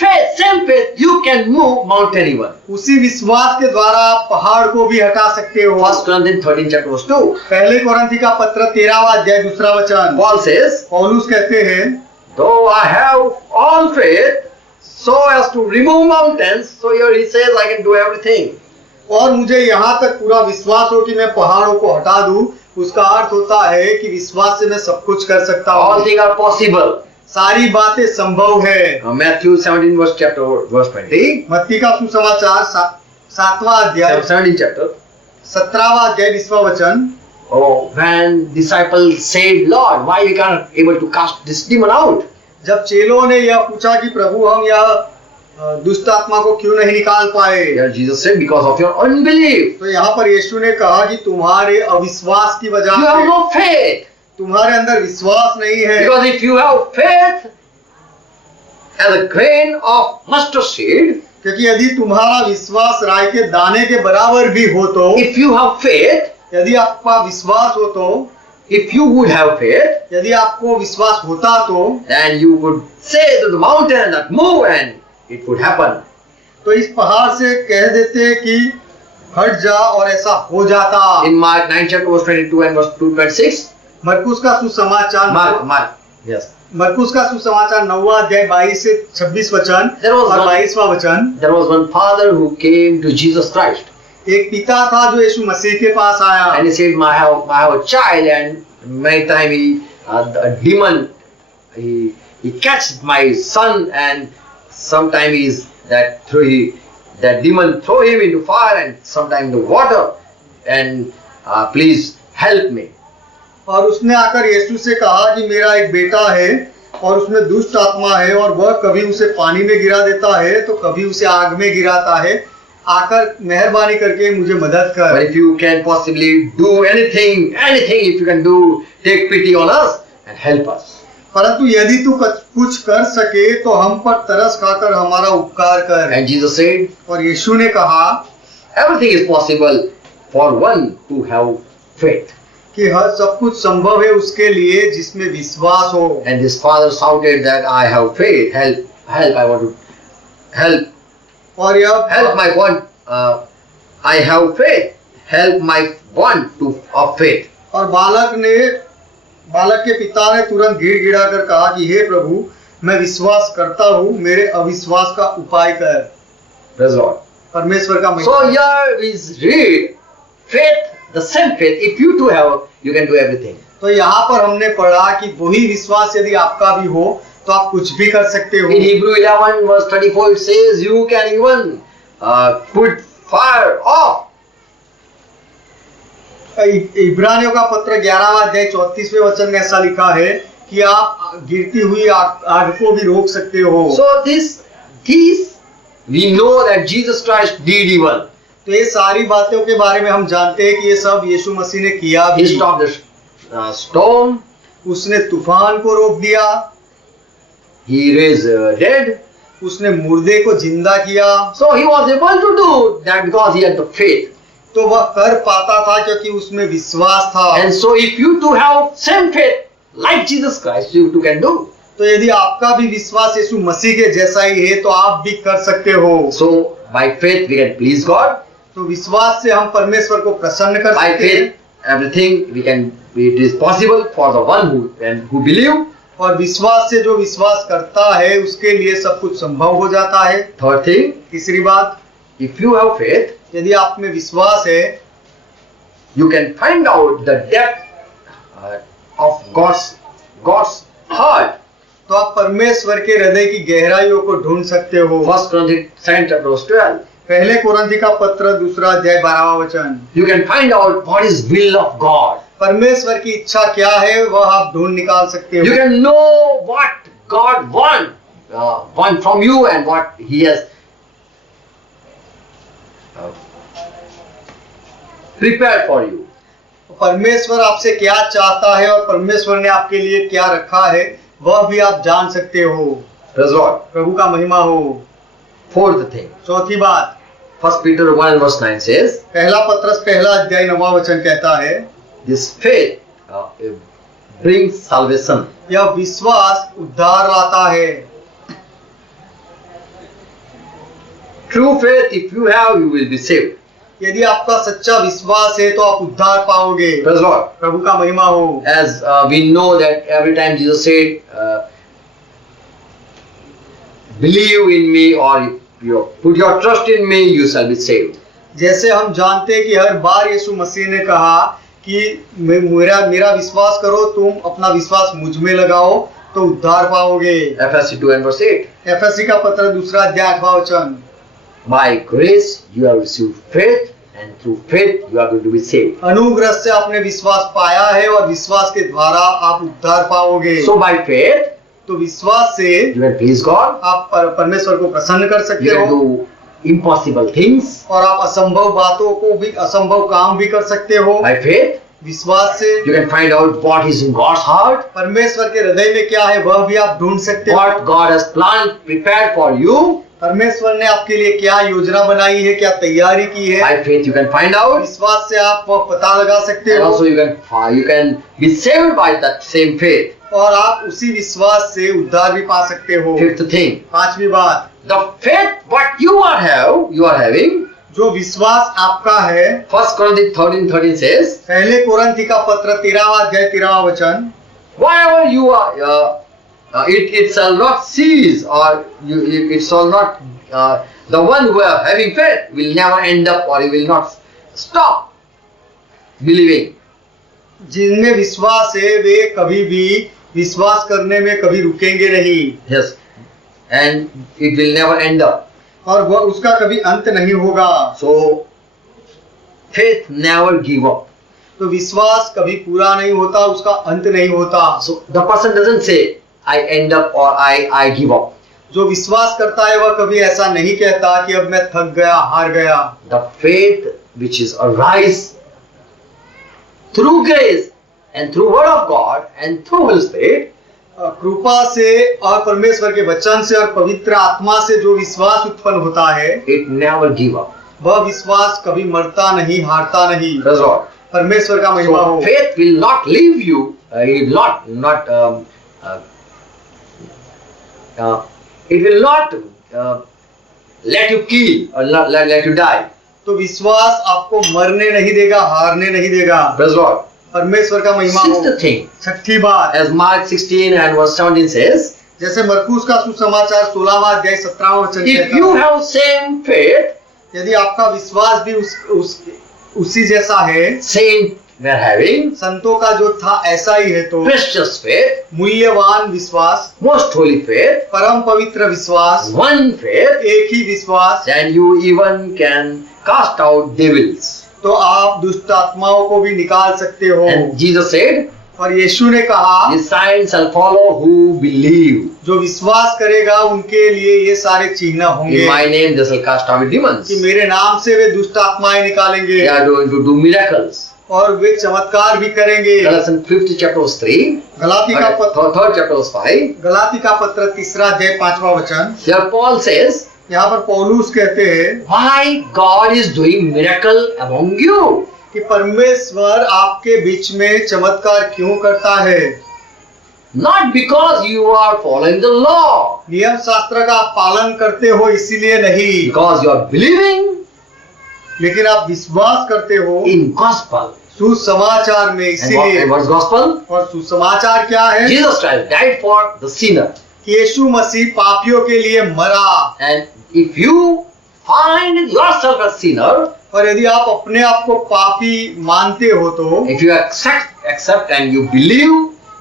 faith, same faith, you can move mountain even. उसी विश्वास के द्वारा आप पहाड़ को भी हटा सकते हो। 1 Corinthians 13 chapter verse 2. पहले कोरिन्थी का पत्र 13वां अध्याय 2वां वचन, Paul says, पौलुस कहते हैं, though I have all faith so as to remove mountains, so here he says I can do everything. और मुझे यहाँ तक पूरा विश्वास हो कि मैं पहाड़ों को हटा दूं, उसका अर्थ होता है कि विश्वास से मैं सब कुछ कर सकता All हूँ। things are possible. सारी बातें संभव है। Matthew 17 verse 20. मत्ती का सुसमाचार 7वां अध्याय 17 chapter. 17वां अध्याय 20वां वचन, Oh, when disciples said, Lord, why we can't able to cast this demon out? जब चेलों ने यह पूछा कि प्रभु हम यह दुष्ट आत्मा को क्यों नहीं निकाल पाए, Here Jesus said, because of your unbelief. तो यहाँ पर यीशु ने कहा कि तुम्हारे अविश्वास की वजह You have से, no faith. तुम्हारे अंदर विश्वास नहीं है। Because if you have faith as a grain of mustard seed, क्योंकि यदि तुम्हारा विश्वास राई के दाने के बराबर भी हो तो, if you have faith, यदि आपका विश्वास हो तो, if you would have faith, यदि आपको विश्वास होता तो then you would say to the mountain that move and it would happen. इस पहाड़ से कह देते कि हट जा और ऐसा हो जाता। In Mark 9 chapter verse 22 and verse 226, मरकुस का सुसमाचार yes. मरकुस का सुसमाचार 9वां अध्याय 22 से 26 वचन There was और one- 22वां वचन। There was one father who came to Jesus Christ एक पिता था जो यीशु मसीह के पास आया and he said, I have a child, and many time a demon, he catched my son, and sometime that demon throw him into fire and sometime the water, and please help me. और उसने आकर यीशु से कहा कि मेरा एक बेटा है और उसमें दुष्ट आत्मा है और वह कभी उसे पानी में गिरा देता है तो कभी उसे आग में गिराता है, आकर मेहरबानी करके मुझे मदद But कर। if you can possibly do anything if you can do, take pity on us and help us. परंतु यदि तू कुछ कर सके तो हम पर तरस खाकर हमारा उपकार कर। And Jesus said, और यीशु ने कहा everything is possible for one who have faith. कि हर सब कुछ संभव है उसके लिए जिसमें विश्वास हो। And this father shouted that I have faith, help, I want to help और my one, I have faith, help my one of faith. और बालक के पिता ने तुरंत गिड़गिड़ा कर कहा कि हे प्रभु, मैं विश्वास करता हूँ, मेरे अविश्वास का उपाय कर। Praise Lord. परमेश्वर का So here is read faith, the same faith. If you too have, you can do everything. तो यहाँ पर हमने पढ़ा कि वही विश्वास यदि आपका भी हो तो आप कुछ भी कर सकते हो। In Hebrew 11 verse 34 it says you can even put fire off. इब्रानियों का पत्र 11वां अध्याय 34वें वचन में ऐसा लिखा है कि आप गिरती हुई आग को भी रोक सकते हो। So these we know that Jesus Christ did even. तो ये सारी बातों के बारे में हम जानते हैं कि ये सब यीशु मसीह ने किया He भी। stopped the storm. उसने तूफान को रोक दिया, He raised dead. उसने मुर्दे को जिंदा किया। So he was able to do that because he had the faith. तो वह कर पाता था क्योंकि उसमें विश्वास था। And so if you too have same faith like Jesus Christ, you too can do. तो यदि आपका भी विश्वास यीशु मसीह के जैसा ही है तो आप भी कर सकते हो। So by faith we can please God. तो विश्वास से हम परमेश्वर को प्रसन्न कर By सकते हैं। faith everything it is possible for the one who believe. और विश्वास से जो विश्वास करता है उसके लिए सब कुछ संभव हो जाता है। Third thing, तीसरी बात, if you have faith, यदि आप में विश्वास है you can find out the depth of God's heart. तो आप परमेश्वर के हृदय की गहराइयों को ढूंढ सकते हो। 1 Corinthians 2 chapter verse 12. पहले कुरिन्थी का पत्र 2 अध्याय 12वां वचन। You can find out what is will of God. परमेश्वर की इच्छा क्या है वह आप ढूंढ निकाल सकते You हो। can know what God want from you and what He has prepared for you. परमेश्वर आपसे क्या चाहता है और परमेश्वर ने आपके लिए क्या रखा है वह भी आप जान सकते हो। Praise Lord. प्रभु का महिमा हो। Fourth thing, चौथी बात, 1 Peter 1 verse 9 says, पहला पत्रस 1 अध्याय 9वां वचन कहता है, this faith brings salvation. यह विश्वास उद्धार लाता है। True faith, if you have, you will be saved. यदि आपका सच्चा विश्वास है तो आप उद्धार पाओगे। Praise Lord. प्रभु का महिमा हो। As we know that every time Jesus said, believe in me or you put your trust in me, you shall be saved. जैसे हम जानते हैं कि हर बार यीशु मसीह ने कहा कि मेरा विश्वास करो, तुम अपना विश्वास मुझ में लगाओ तो उद्धार पाओगे। Ephesians 2 and verse 8. एफएससी का पत्र 2 अध्याय 8वां वचन। By grace you have received faith, and through faith you are going to be saved. अनुग्रह से आपने विश्वास पाया है और विश्वास के द्वारा आप उद्धार पाओगे। So by faith तो विश्वास से you can please God. आप परमेश्वर को प्रसन्न कर You सकते can हो do impossible things. और आप असंभव बातों को भी, असंभव काम भी कर सकते हो। By faith विश्वास से you can find out what is in God's heart, परमेश्वर के हृदय में क्या है वह भी आप ढूंढ सकते हो। what God has planned, prepared for you. परमेश्वर ने आपके लिए क्या योजना बनाई है, क्या तैयारी की है, By faith you can find out, विश्वास से आप पता लगा सकते and हो also you can be saved by that same faith. और आप उसी विश्वास से उद्धार भी पा सकते हो। Fifth thing, पांचवी बात, the faith what you are having. जो विश्वास आपका है, 1 Corinthians 13:13 says, पहले कोरिन्थी का पत्र 13वां अध्याय 13वां वचन, whatever you are, it shall not cease, or it shall not. The one who are having faith will never end up, or he will not stop believing. जिनमें विश्वास है वे कभी भी विश्वास करने में कभी रुकेंगे नहीं, Yes, and it will never end up. और वह उसका कभी अंत नहीं होगा। So faith never give up. तो विश्वास कभी पूरा नहीं होता, उसका अंत नहीं होता। So the person doesn't say I end up or I give up. जो विश्वास करता है वह कभी ऐसा नहीं कहता कि अब मैं थक गया, हार गया। The faith which is arise through grace and through word of God and through Holy Spirit, कृपा से और परमेश्वर के वचन से और पवित्र आत्मा से जो विश्वास उत्पन्न होता है, it never give up. वह विश्वास कभी मरता नहीं, हारता नहीं। Praise God. परमेश्वर का महिमा So हो। faith will not leave you. It will not let you kill or let you die. तो विश्वास आपको मरने नहीं देगा, हारने नहीं देगा। Praise God. परमेश्वर का महिमा हो। Sixth thing, छठी बात, as Mark 16 and verse 17 says, जैसे मरकुस का सुसमाचार 16वां अध्याय 17वां वचन if कहता you है, have same faith, यदि आपका विश्वास भी उसी जैसा है, saint were having, संतों का जो था ऐसा ही है, तो precious faith, मूल्यवान विश्वास, most holy faith, परम पवित्र विश्वास, one faith, एक ही विश्वास, and you even can cast out devils. तो आप दुष्ट आत्माओं को भी निकाल सकते हो। And Jesus said, और यीशु ने कहा, these signs shall follow who believe. जो विश्वास करेगा उनके लिए ये सारे चिन्ह In होंगे my name they shall cast out demons. कि मेरे नाम से वे दुष्ट आत्माएं निकालेंगे They are going to do miracles. और वे चमत्कार भी करेंगे। Galatians 5th chapter verse 3, Galati का पत्र, third chapter verse 5. गलाती का पत्र 3 अध्याय 5वां वचन, Here Paul says, यहाँ पर पौलुस कहते हैं why God is doing miracle among you? कि परमेश्वर आपके बीच में चमत्कार क्यों करता है। Not because you are following the law, नियम शास्त्र का आप पालन करते हो इसीलिए नहीं, because you are believing लेकिन आप विश्वास करते हो in gospel. सुसमाचार में, And इसीलिए। what's gospel? और सुसमाचार क्या है? Jesus Christ died for the sinner. कि यीशु मसीह पापियों के लिए मरा। And if you find yourself a sinner, और यदि आप अपने आप को पापी मानते हो तो, if you accept and you believe,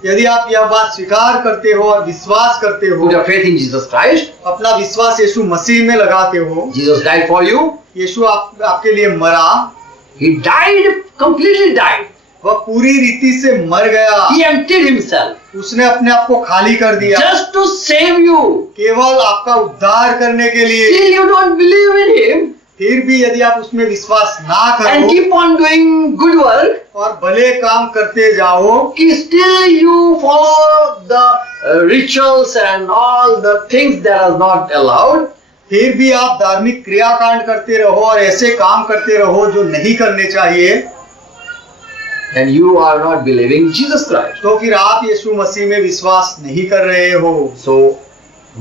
यदि आप यह बात स्वीकार करते हो और विश्वास करते हो, put your faith in Jesus Christ, अपना विश्वास यीशु मसीह में लगाते हो, Jesus died for you. यीशु आपके लिए मरा, He died, completely died. वह पूरी रीति से मर गया। He emptied himself उसने अपने आप को खाली कर दिया just to save you. केवल आपका उद्धार करने के लिए। Still you don't believe in him फिर भी यदि आप उसमें विश्वास ना and करो keep on doing good work, और भले काम करते जाओ, still you follow the rituals and all the things that are not allowed, फिर भी आप धार्मिक क्रियाकांड करते रहो और ऐसे काम करते रहो जो नहीं करने चाहिए, and you are not believing Jesus Christ. तो फिर आप यीशु मसीह में विश्वास नहीं कर रहे हो। So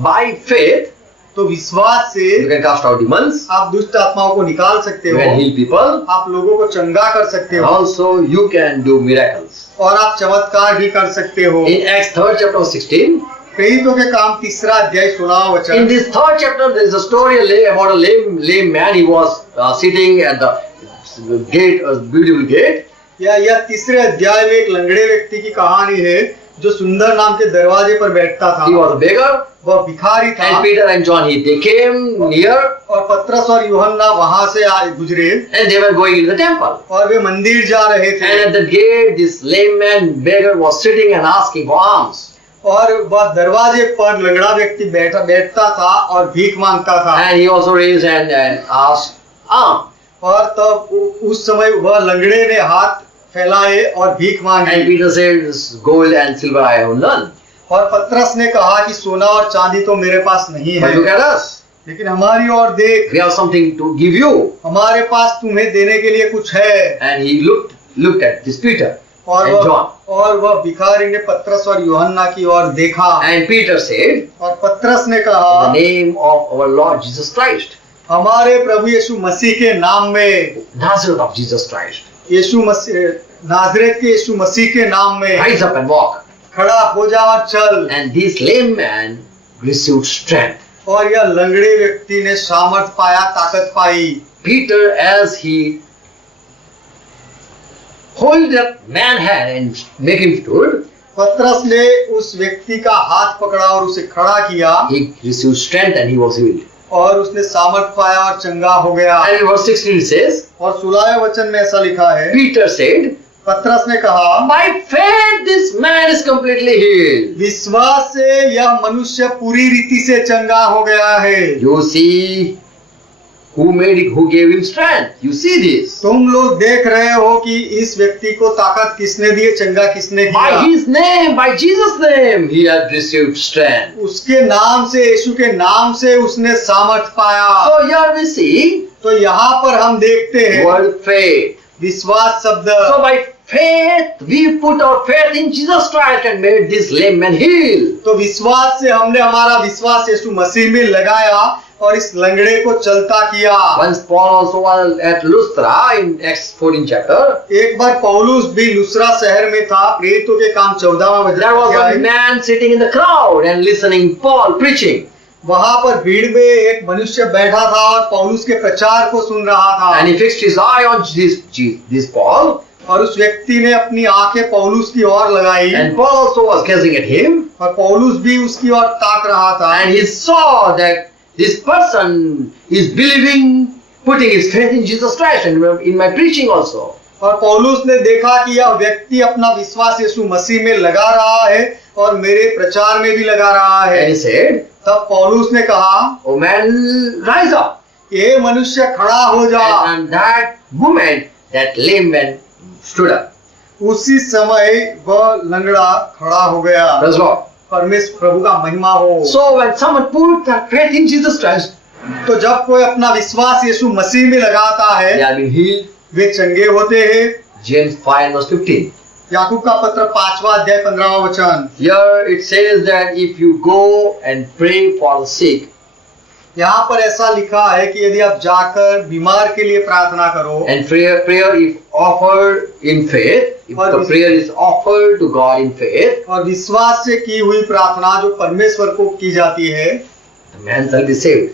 by faith तो विश्वास से you can cast out demons, आप दुष्ट आत्माओं को निकाल सकते you हो, can heal people, आप लोगों को चंगा कर सकते and हो, also you can do miracles. और आप चमत्कार भी कर सकते हो। In Acts 3rd chapter 16, प्रेरितों के काम 3 अध्याय 16वां in वचन, this 3rd chapter there is a story about a lame man. He was sitting at the gate, a beautiful gate. यह 3 अध्याय में एक लंगड़े व्यक्ति की कहानी है जो सुंदर नाम के दरवाजे पर बैठता था। He was a beggar, वह भिखारी था। and Peter and John they came near, और पतरस और यूहन्ना वहां से गुजरे and they were going into the temple. और वे मंदिर जा रहे थे। And at the gate, this lame man beggar was sitting and asking for alms. और वह दरवाजे पर लंगड़ा व्यक्ति बैठता था और भीख मांगता था। And he also raised hand and asked alms. और तब उस समय वह लंगड़े ने हाथ फैलाए और भीख And मांगी। Peter said, "Gold and silver I have none. और पतरस ने कहा कि सोना और चांदी तो मेरे पास नहीं But है, look at us. लेकिन हमारी ओर देख, we have something to give you. हमारे पास तुम्हें देने के लिए कुछ है। And he looked at this Peter और and John. वह भिखारी ने पतरस और यूहन्ना की ओर देखा, And Peter said, और पतरस ने in कहा, the name of our Lord Jesus Christ, हमारे प्रभु यीशु मसीह के नाम में, Nazareth of Jesus Christ, यीशु मसीह, नाजरेत के यीशु मसीह के नाम में rise up and walk. खड़ा हो जा और चल। And this lame man received strength. और यह लंगड़े व्यक्ति ने सामर्थ पाया, ताकत पाई। Peter, as he hold that man hand and make him stood, पतरस ने उस व्यक्ति का हाथ पकड़ा और उसे खड़ा किया, he received strength and he was healed. और उसने सामर्थ पाया और चंगा हो गया। And in verse 16 it says, और 16वें वचन में ऐसा लिखा है, Peter said, पतरस ने कहा, by faith this man is completely healed. विश्वास से यह मनुष्य पूरी रीति से चंगा हो गया है। You see who gave him strength. You see this. तुम लोग देख रहे हो कि इस व्यक्ति को ताकत किसने दी, चंगा किसने By किया। his name, by Jesus' name, he had received strength. उसके नाम से, यीशु के नाम से उसने सामर्थ पाया। So here we see तो यहाँ पर हम देखते हैं word faith. विश्वास शब्द। So by faith we put our faith in Jesus Christ and made this lame man heal. तो विश्वास से हमने हमारा विश्वास यीशु मसीह में लगाया और इस लंगड़े को चलता किया। Once Paul also was at Lystra in Acts 14 chapter. एक बार पौलुस भी लुस्त्रा शहर में था, प्रेरितों के काम 14वां There was अध्याय a में। man sitting in the crowd and listening Paul preaching. वहां पर भीड़ में एक मनुष्य बैठा था और पौलुस के प्रचार को सुन रहा था। And he fixed his eye on this Paul. और उस व्यक्ति ने अपनी आंखें पौलुस की ओर लगाई, And Paul also was gazing at him. और पौलुस भी उसकी ओर ताक रहा था। And he saw that this person is believing, putting his faith in Jesus Christ and in my preaching also. और पौलुस ने देखा कि यह व्यक्ति अपना विश्वास यीशु मसीह में लगा रहा है और मेरे प्रचार में भी लगा रहा And है। he said, तब पौलुस ने कहा, oh man, rise up. ये मनुष्य खड़ा हो जा। And that moment, that lame man stood up. उसी समय वह लंगड़ा खड़ा हो गया। Praise Lord. परमेश्वर प्रभु का महिमा हो। So when someone put their faith in Jesus Christ, तो जब कोई अपना विश्वास यीशु मसीह में लगाता they है, are being healed. वे चंगे होते हैं। James 5 verse 15. याकूब का पत्र 5वां अध्याय 15वां वचन। Here it says that if you go and pray for the sick, यहाँ पर ऐसा लिखा है कि यदि आप जाकर बीमार के लिए प्रार्थना करो, and prayer if offered in faith, if the prayer is offered to God in faith, और विश्वास से की हुई प्रार्थना जो परमेश्वर को की जाती है, the man shall be saved.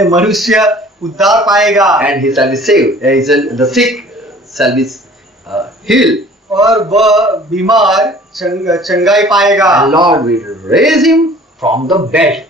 मनुष्य उद्धार पाएगा And he shall be saved. The sick shall be healed. और वह बीमार चंगाई पाएगा। And Lord will raise him from the bed.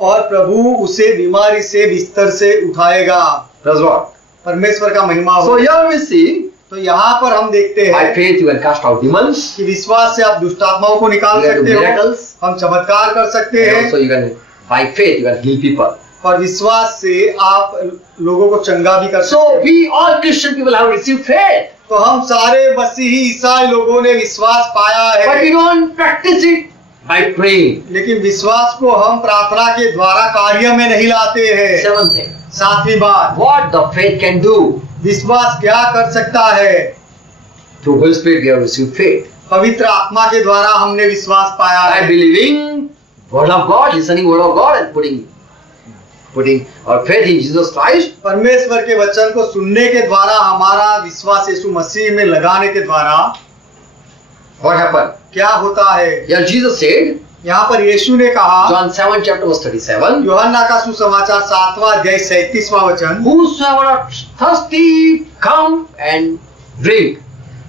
और प्रभु उसे बीमारी से बिस्तर से उठाएगा। That's what. परमेश्वर का महिमा So हो। here we see, तो यहाँ पर हम देखते by हैं faith you can cast out demons. कि विश्वास से आप दुष्ट आत्माओं को निकाल You can do सकते हो, miracles. हम चमत्कार कर सकते And हैं, also you can, by faith you can heal people. और विश्वास से आप लोगों को चंगा भी कर सकते So हैं। we all Christian people have received faith. तो हम सारे मसीही ईसाई लोगों ने विश्वास पाया But we है, don't practice it by praying. लेकिन विश्वास को हम प्रार्थना के द्वारा कार्य में नहीं लाते हैं। Seventh thing. 7वीं बात, What the faith can do. विश्वास क्या कर सकता है? Through Holy Spirit we have received faith. पवित्र आत्मा के द्वारा हमने विश्वास पाया By है। believing word of God, listening word of God and putting our faith in Jesus Christ. परमेश्वर के वचन को सुनने के द्वारा हमारा विश्वास यीशु मसीह में लगाने के द्वारा What happened? क्या होता है? Here Jesus said, यहाँ पर यीशु ने कहा, John 7 chapter verse 37, यूहन्ना का सुसमाचार 7वां अध्याय 37वां वचन, whosoever are thirsty, come and drink.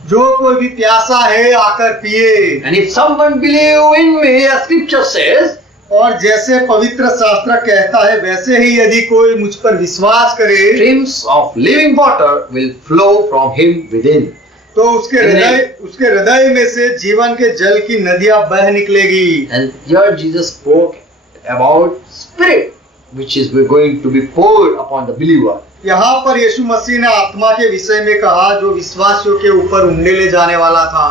जो कोई भी प्यासा है आकर पिए। And if someone believe in me, as scripture says, और जैसे पवित्र शास्त्र कहता है वैसे ही यदि कोई मुझ पर विश्वास करे streams of living water will flow from him within. तो उसके हृदय में से जीवन के जल की नदियां बह निकलेगी। And here Jesus spoke about spirit, which is going to be poured upon the believer. यहाँ पर यीशु मसीह ने आत्मा के विषय में कहा जो विश्वासियों के ऊपर उंडे ले जाने वाला था।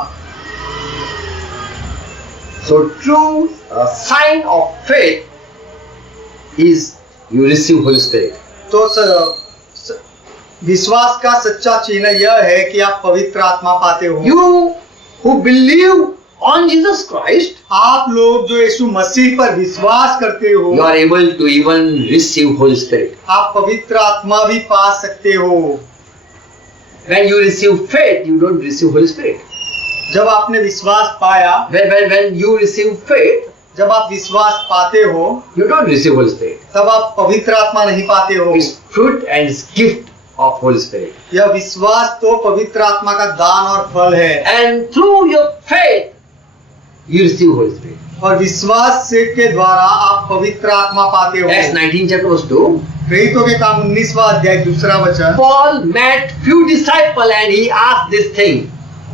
So true sign of faith is you receive Holy Spirit. तो विश्वास का सच्चा चिन्ह यह है कि आप पवित्र आत्मा पाते हो। You who believe on Jesus Christ, आप लोग जो यीशु मसीह पर विश्वास करते हो, you are able to even receive Holy Spirit. आप पवित्र आत्मा भी पा सकते हो। When you receive faith, you don't receive Holy Spirit. जब आपने विश्वास पाया, When you receive faith, जब आप विश्वास पाते हो, you don't receive Holy Spirit. तब आप पवित्र आत्मा नहीं पाते हो। It's fruit and it's gift of Holy Spirit. यह विश्वास तो पवित्र आत्मा का दान और फल है, And through your faith, you receive Holy Spirit. और विश्वास से के द्वारा आप पवित्र आत्मा पाते हो। Acts 19 chapter verse 2. प्रेरितों के काम 19वां अध्याय 2 वचन। Paul met few disciples and he asked this thing.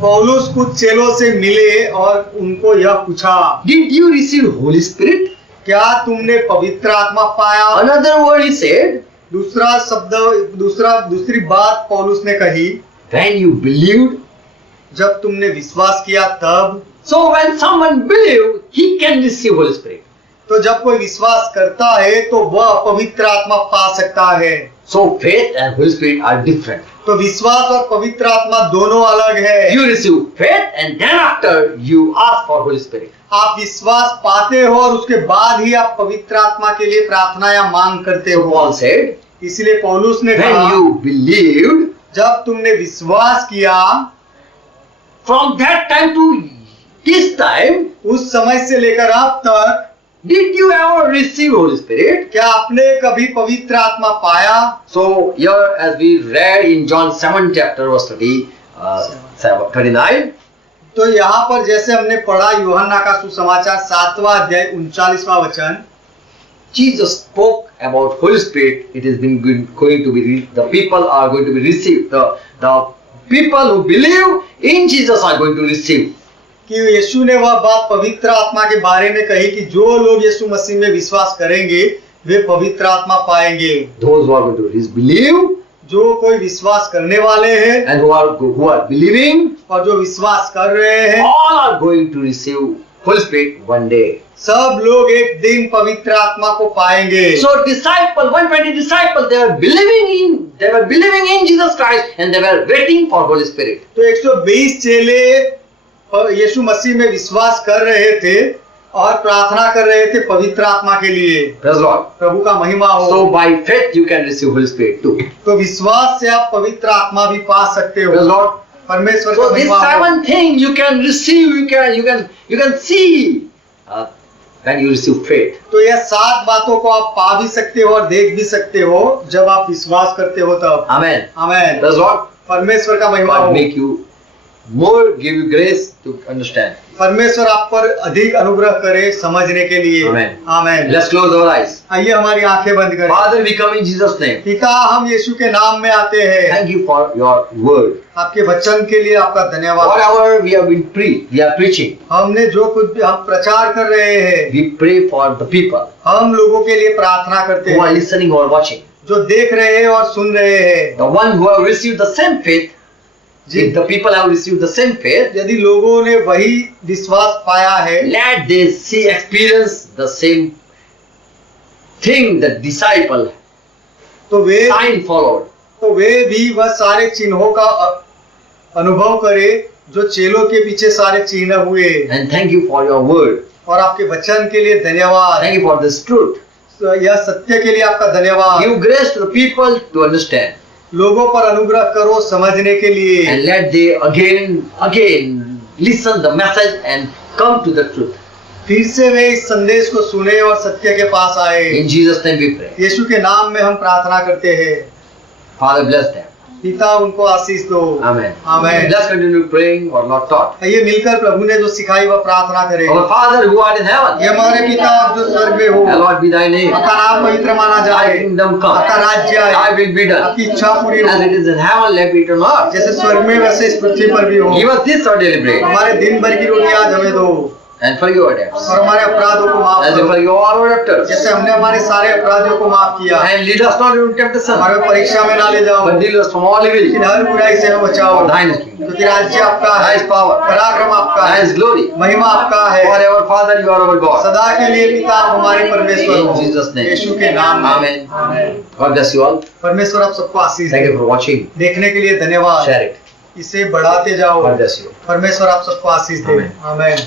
पौलुस कुछ चेलों से मिले और उनको यह पूछा, Did you receive Holy Spirit? क्या तुमने पवित्र आत्मा पाया? Another word he said, दूसरा शब्द, दूसरी बात पौलुस ने कही, when you believed. जब तुमने विश्वास किया तब। So when someone believes, he can receive Holy Spirit. तो जब कोई विश्वास करता है तो वह पवित्र आत्मा पा सकता है। So faith and Holy Spirit are different. तो विश्वास और पवित्र आत्मा दोनों अलग है। You receive faith and then after you ask for Holy Spirit. आप विश्वास पाते हो और उसके बाद ही आप पवित्र आत्मा के लिए प्रार्थना या मांग करते So हो। Paul said, इसलिए पौलुस ने when कहा, you believed, जब तुमने विश्वास किया, from that time to this time, उस समय से लेकर अब तक did you ever receive Holy Spirit? क्या आपने कभी पवित्र आत्मा पाया? So here as we read in John 7 chapter verse 39, तो यहाँ पर जैसे हमने पढ़ा यूहन्ना का सुसमाचार 7वां अध्याय 39वां वचन, Jesus spoke about Holy Spirit. It has been going to be, the people are going to be received. The people who believe in Jesus are going to receive. कि यीशु ने वह बात पवित्र आत्मा के बारे में कही कि जो लोग यीशु मसीह में विश्वास करेंगे वे पवित्र आत्मा पाएंगे। Those who are going to believe जो कोई विश्वास करने वाले हैं and who are believing, और जो विश्वास कर रहे हैं, all are going to receive Holy Spirit one day. सब लोग एक दिन पवित्र आत्मा को पाएंगे। So disciple, 120 disciples, they were believing in Jesus Christ and they were waiting for Holy Spirit. तो 120 चेले यीशु मसीह में विश्वास कर रहे थे और प्रार्थना कर रहे थे पवित्र आत्मा के लिए। Praise Lord. प्रभु का महिमा हो। So by faith you can receive Holy Spirit too. तो विश्वास से आप पवित्र आत्मा भी पा सकते हो। Praise Lord. परमेश्वर का So these महिमा हो। 7 things you can receive, you can see when you receive faith. तो यह 7 बातों को आप पा भी सकते हो और देख भी सकते हो जब आप विश्वास करते हो तब। Amen. आमेन। Praise Lord. परमेश्वर का महिमा God हो। make you more, give you grace to understand. परमेश्वर आप पर अधिक अनुग्रह करे समझने के लिए। Amen. Amen. Let's close our eyes. आइए हमारी आंखें बंद करें। Father, we come in Jesus' name. पिता, हम यीशु के नाम में आते हैं। Thank you for your word. आपके वचन के लिए आपका धन्यवाद। Whatever we have been we are preaching. हमने जो कुछ भी हम प्रचार कर रहे हैं, We pray for the people हम लोगों के लिए प्रार्थना करते who are हैं, listening or watching. जो देख रहे हैं और सुन रहे हैं। The one who have received the same faith, if the people have received the same faith, यदि लोगों ने वही विश्वास पाया है, let they experience the same thing that disciple तो वे भी वह सारे चिन्हों का अनुभव करे जो चेलों के पीछे सारे चिन्ह हुए। And thank you for your word. और आपके वचन के लिए धन्यवाद। Thank you for this truth. तो यह सत्य के लिए आपका धन्यवाद। Give grace to the people to understand. लोगों पर अनुग्रह करो समझने के लिए। And let they again listen the message and come to the truth. फिर से वे इस संदेश को सुने और सत्य के पास आए। In Jesus' name we pray. यीशु के नाम में हम प्रार्थना करते हैं। Father, bless them. पिता, उनको आशीष दो। Amen. Amen. Let's continue praying or not taught. आइए मिलकर प्रभु ने जो सिखाई वह प्रार्थना करें। Our Father who art in heaven, ये हमारे पिता आप जो स्वर्ग में हो, hallowed be thy name. आपका नाम पवित्र माना Thy जाए, kingdom come. आपका राज्य आए, Thy will be done. आपकी इच्छा पूरी हो, As it is in heaven, let it be on earth. जैसे स्वर्ग में वैसे इस पृथ्वी पर भी हो। Give us this our daily bread. हमारे दिन भर की रोटी आज हमें दो and forgive our debts, और हमारे अपराधों को माफ as we करो, forgive all our debtors. जैसे हमने हमारे सारे अपराधियों को माफ किया। And lead us not into temptation, हमारे को परीक्षा में ना ले जाओ, but deliver us from all evil. लेकिन हर बुराई से हमें बचाओ। For thine is kingdom, क्योंकि राज्य आपका है, thine is power, पराक्रम आपका thine है, is glory. महिमा आपका है। Forever, Father, you are our God. सदा के लिए पिता आप हमारे परमेश्वर In हो, Jesus' name. यीशु के नाम में। Amen. Amen. God bless you all. परमेश्वर आप सबको आशीष Thank they. you for watching. देखने के लिए धन्यवाद। Share it. इसे बढ़ाते जाओ। God bless you. परमेश्वर आप सबको आशीष दे। आमेन। आमेन।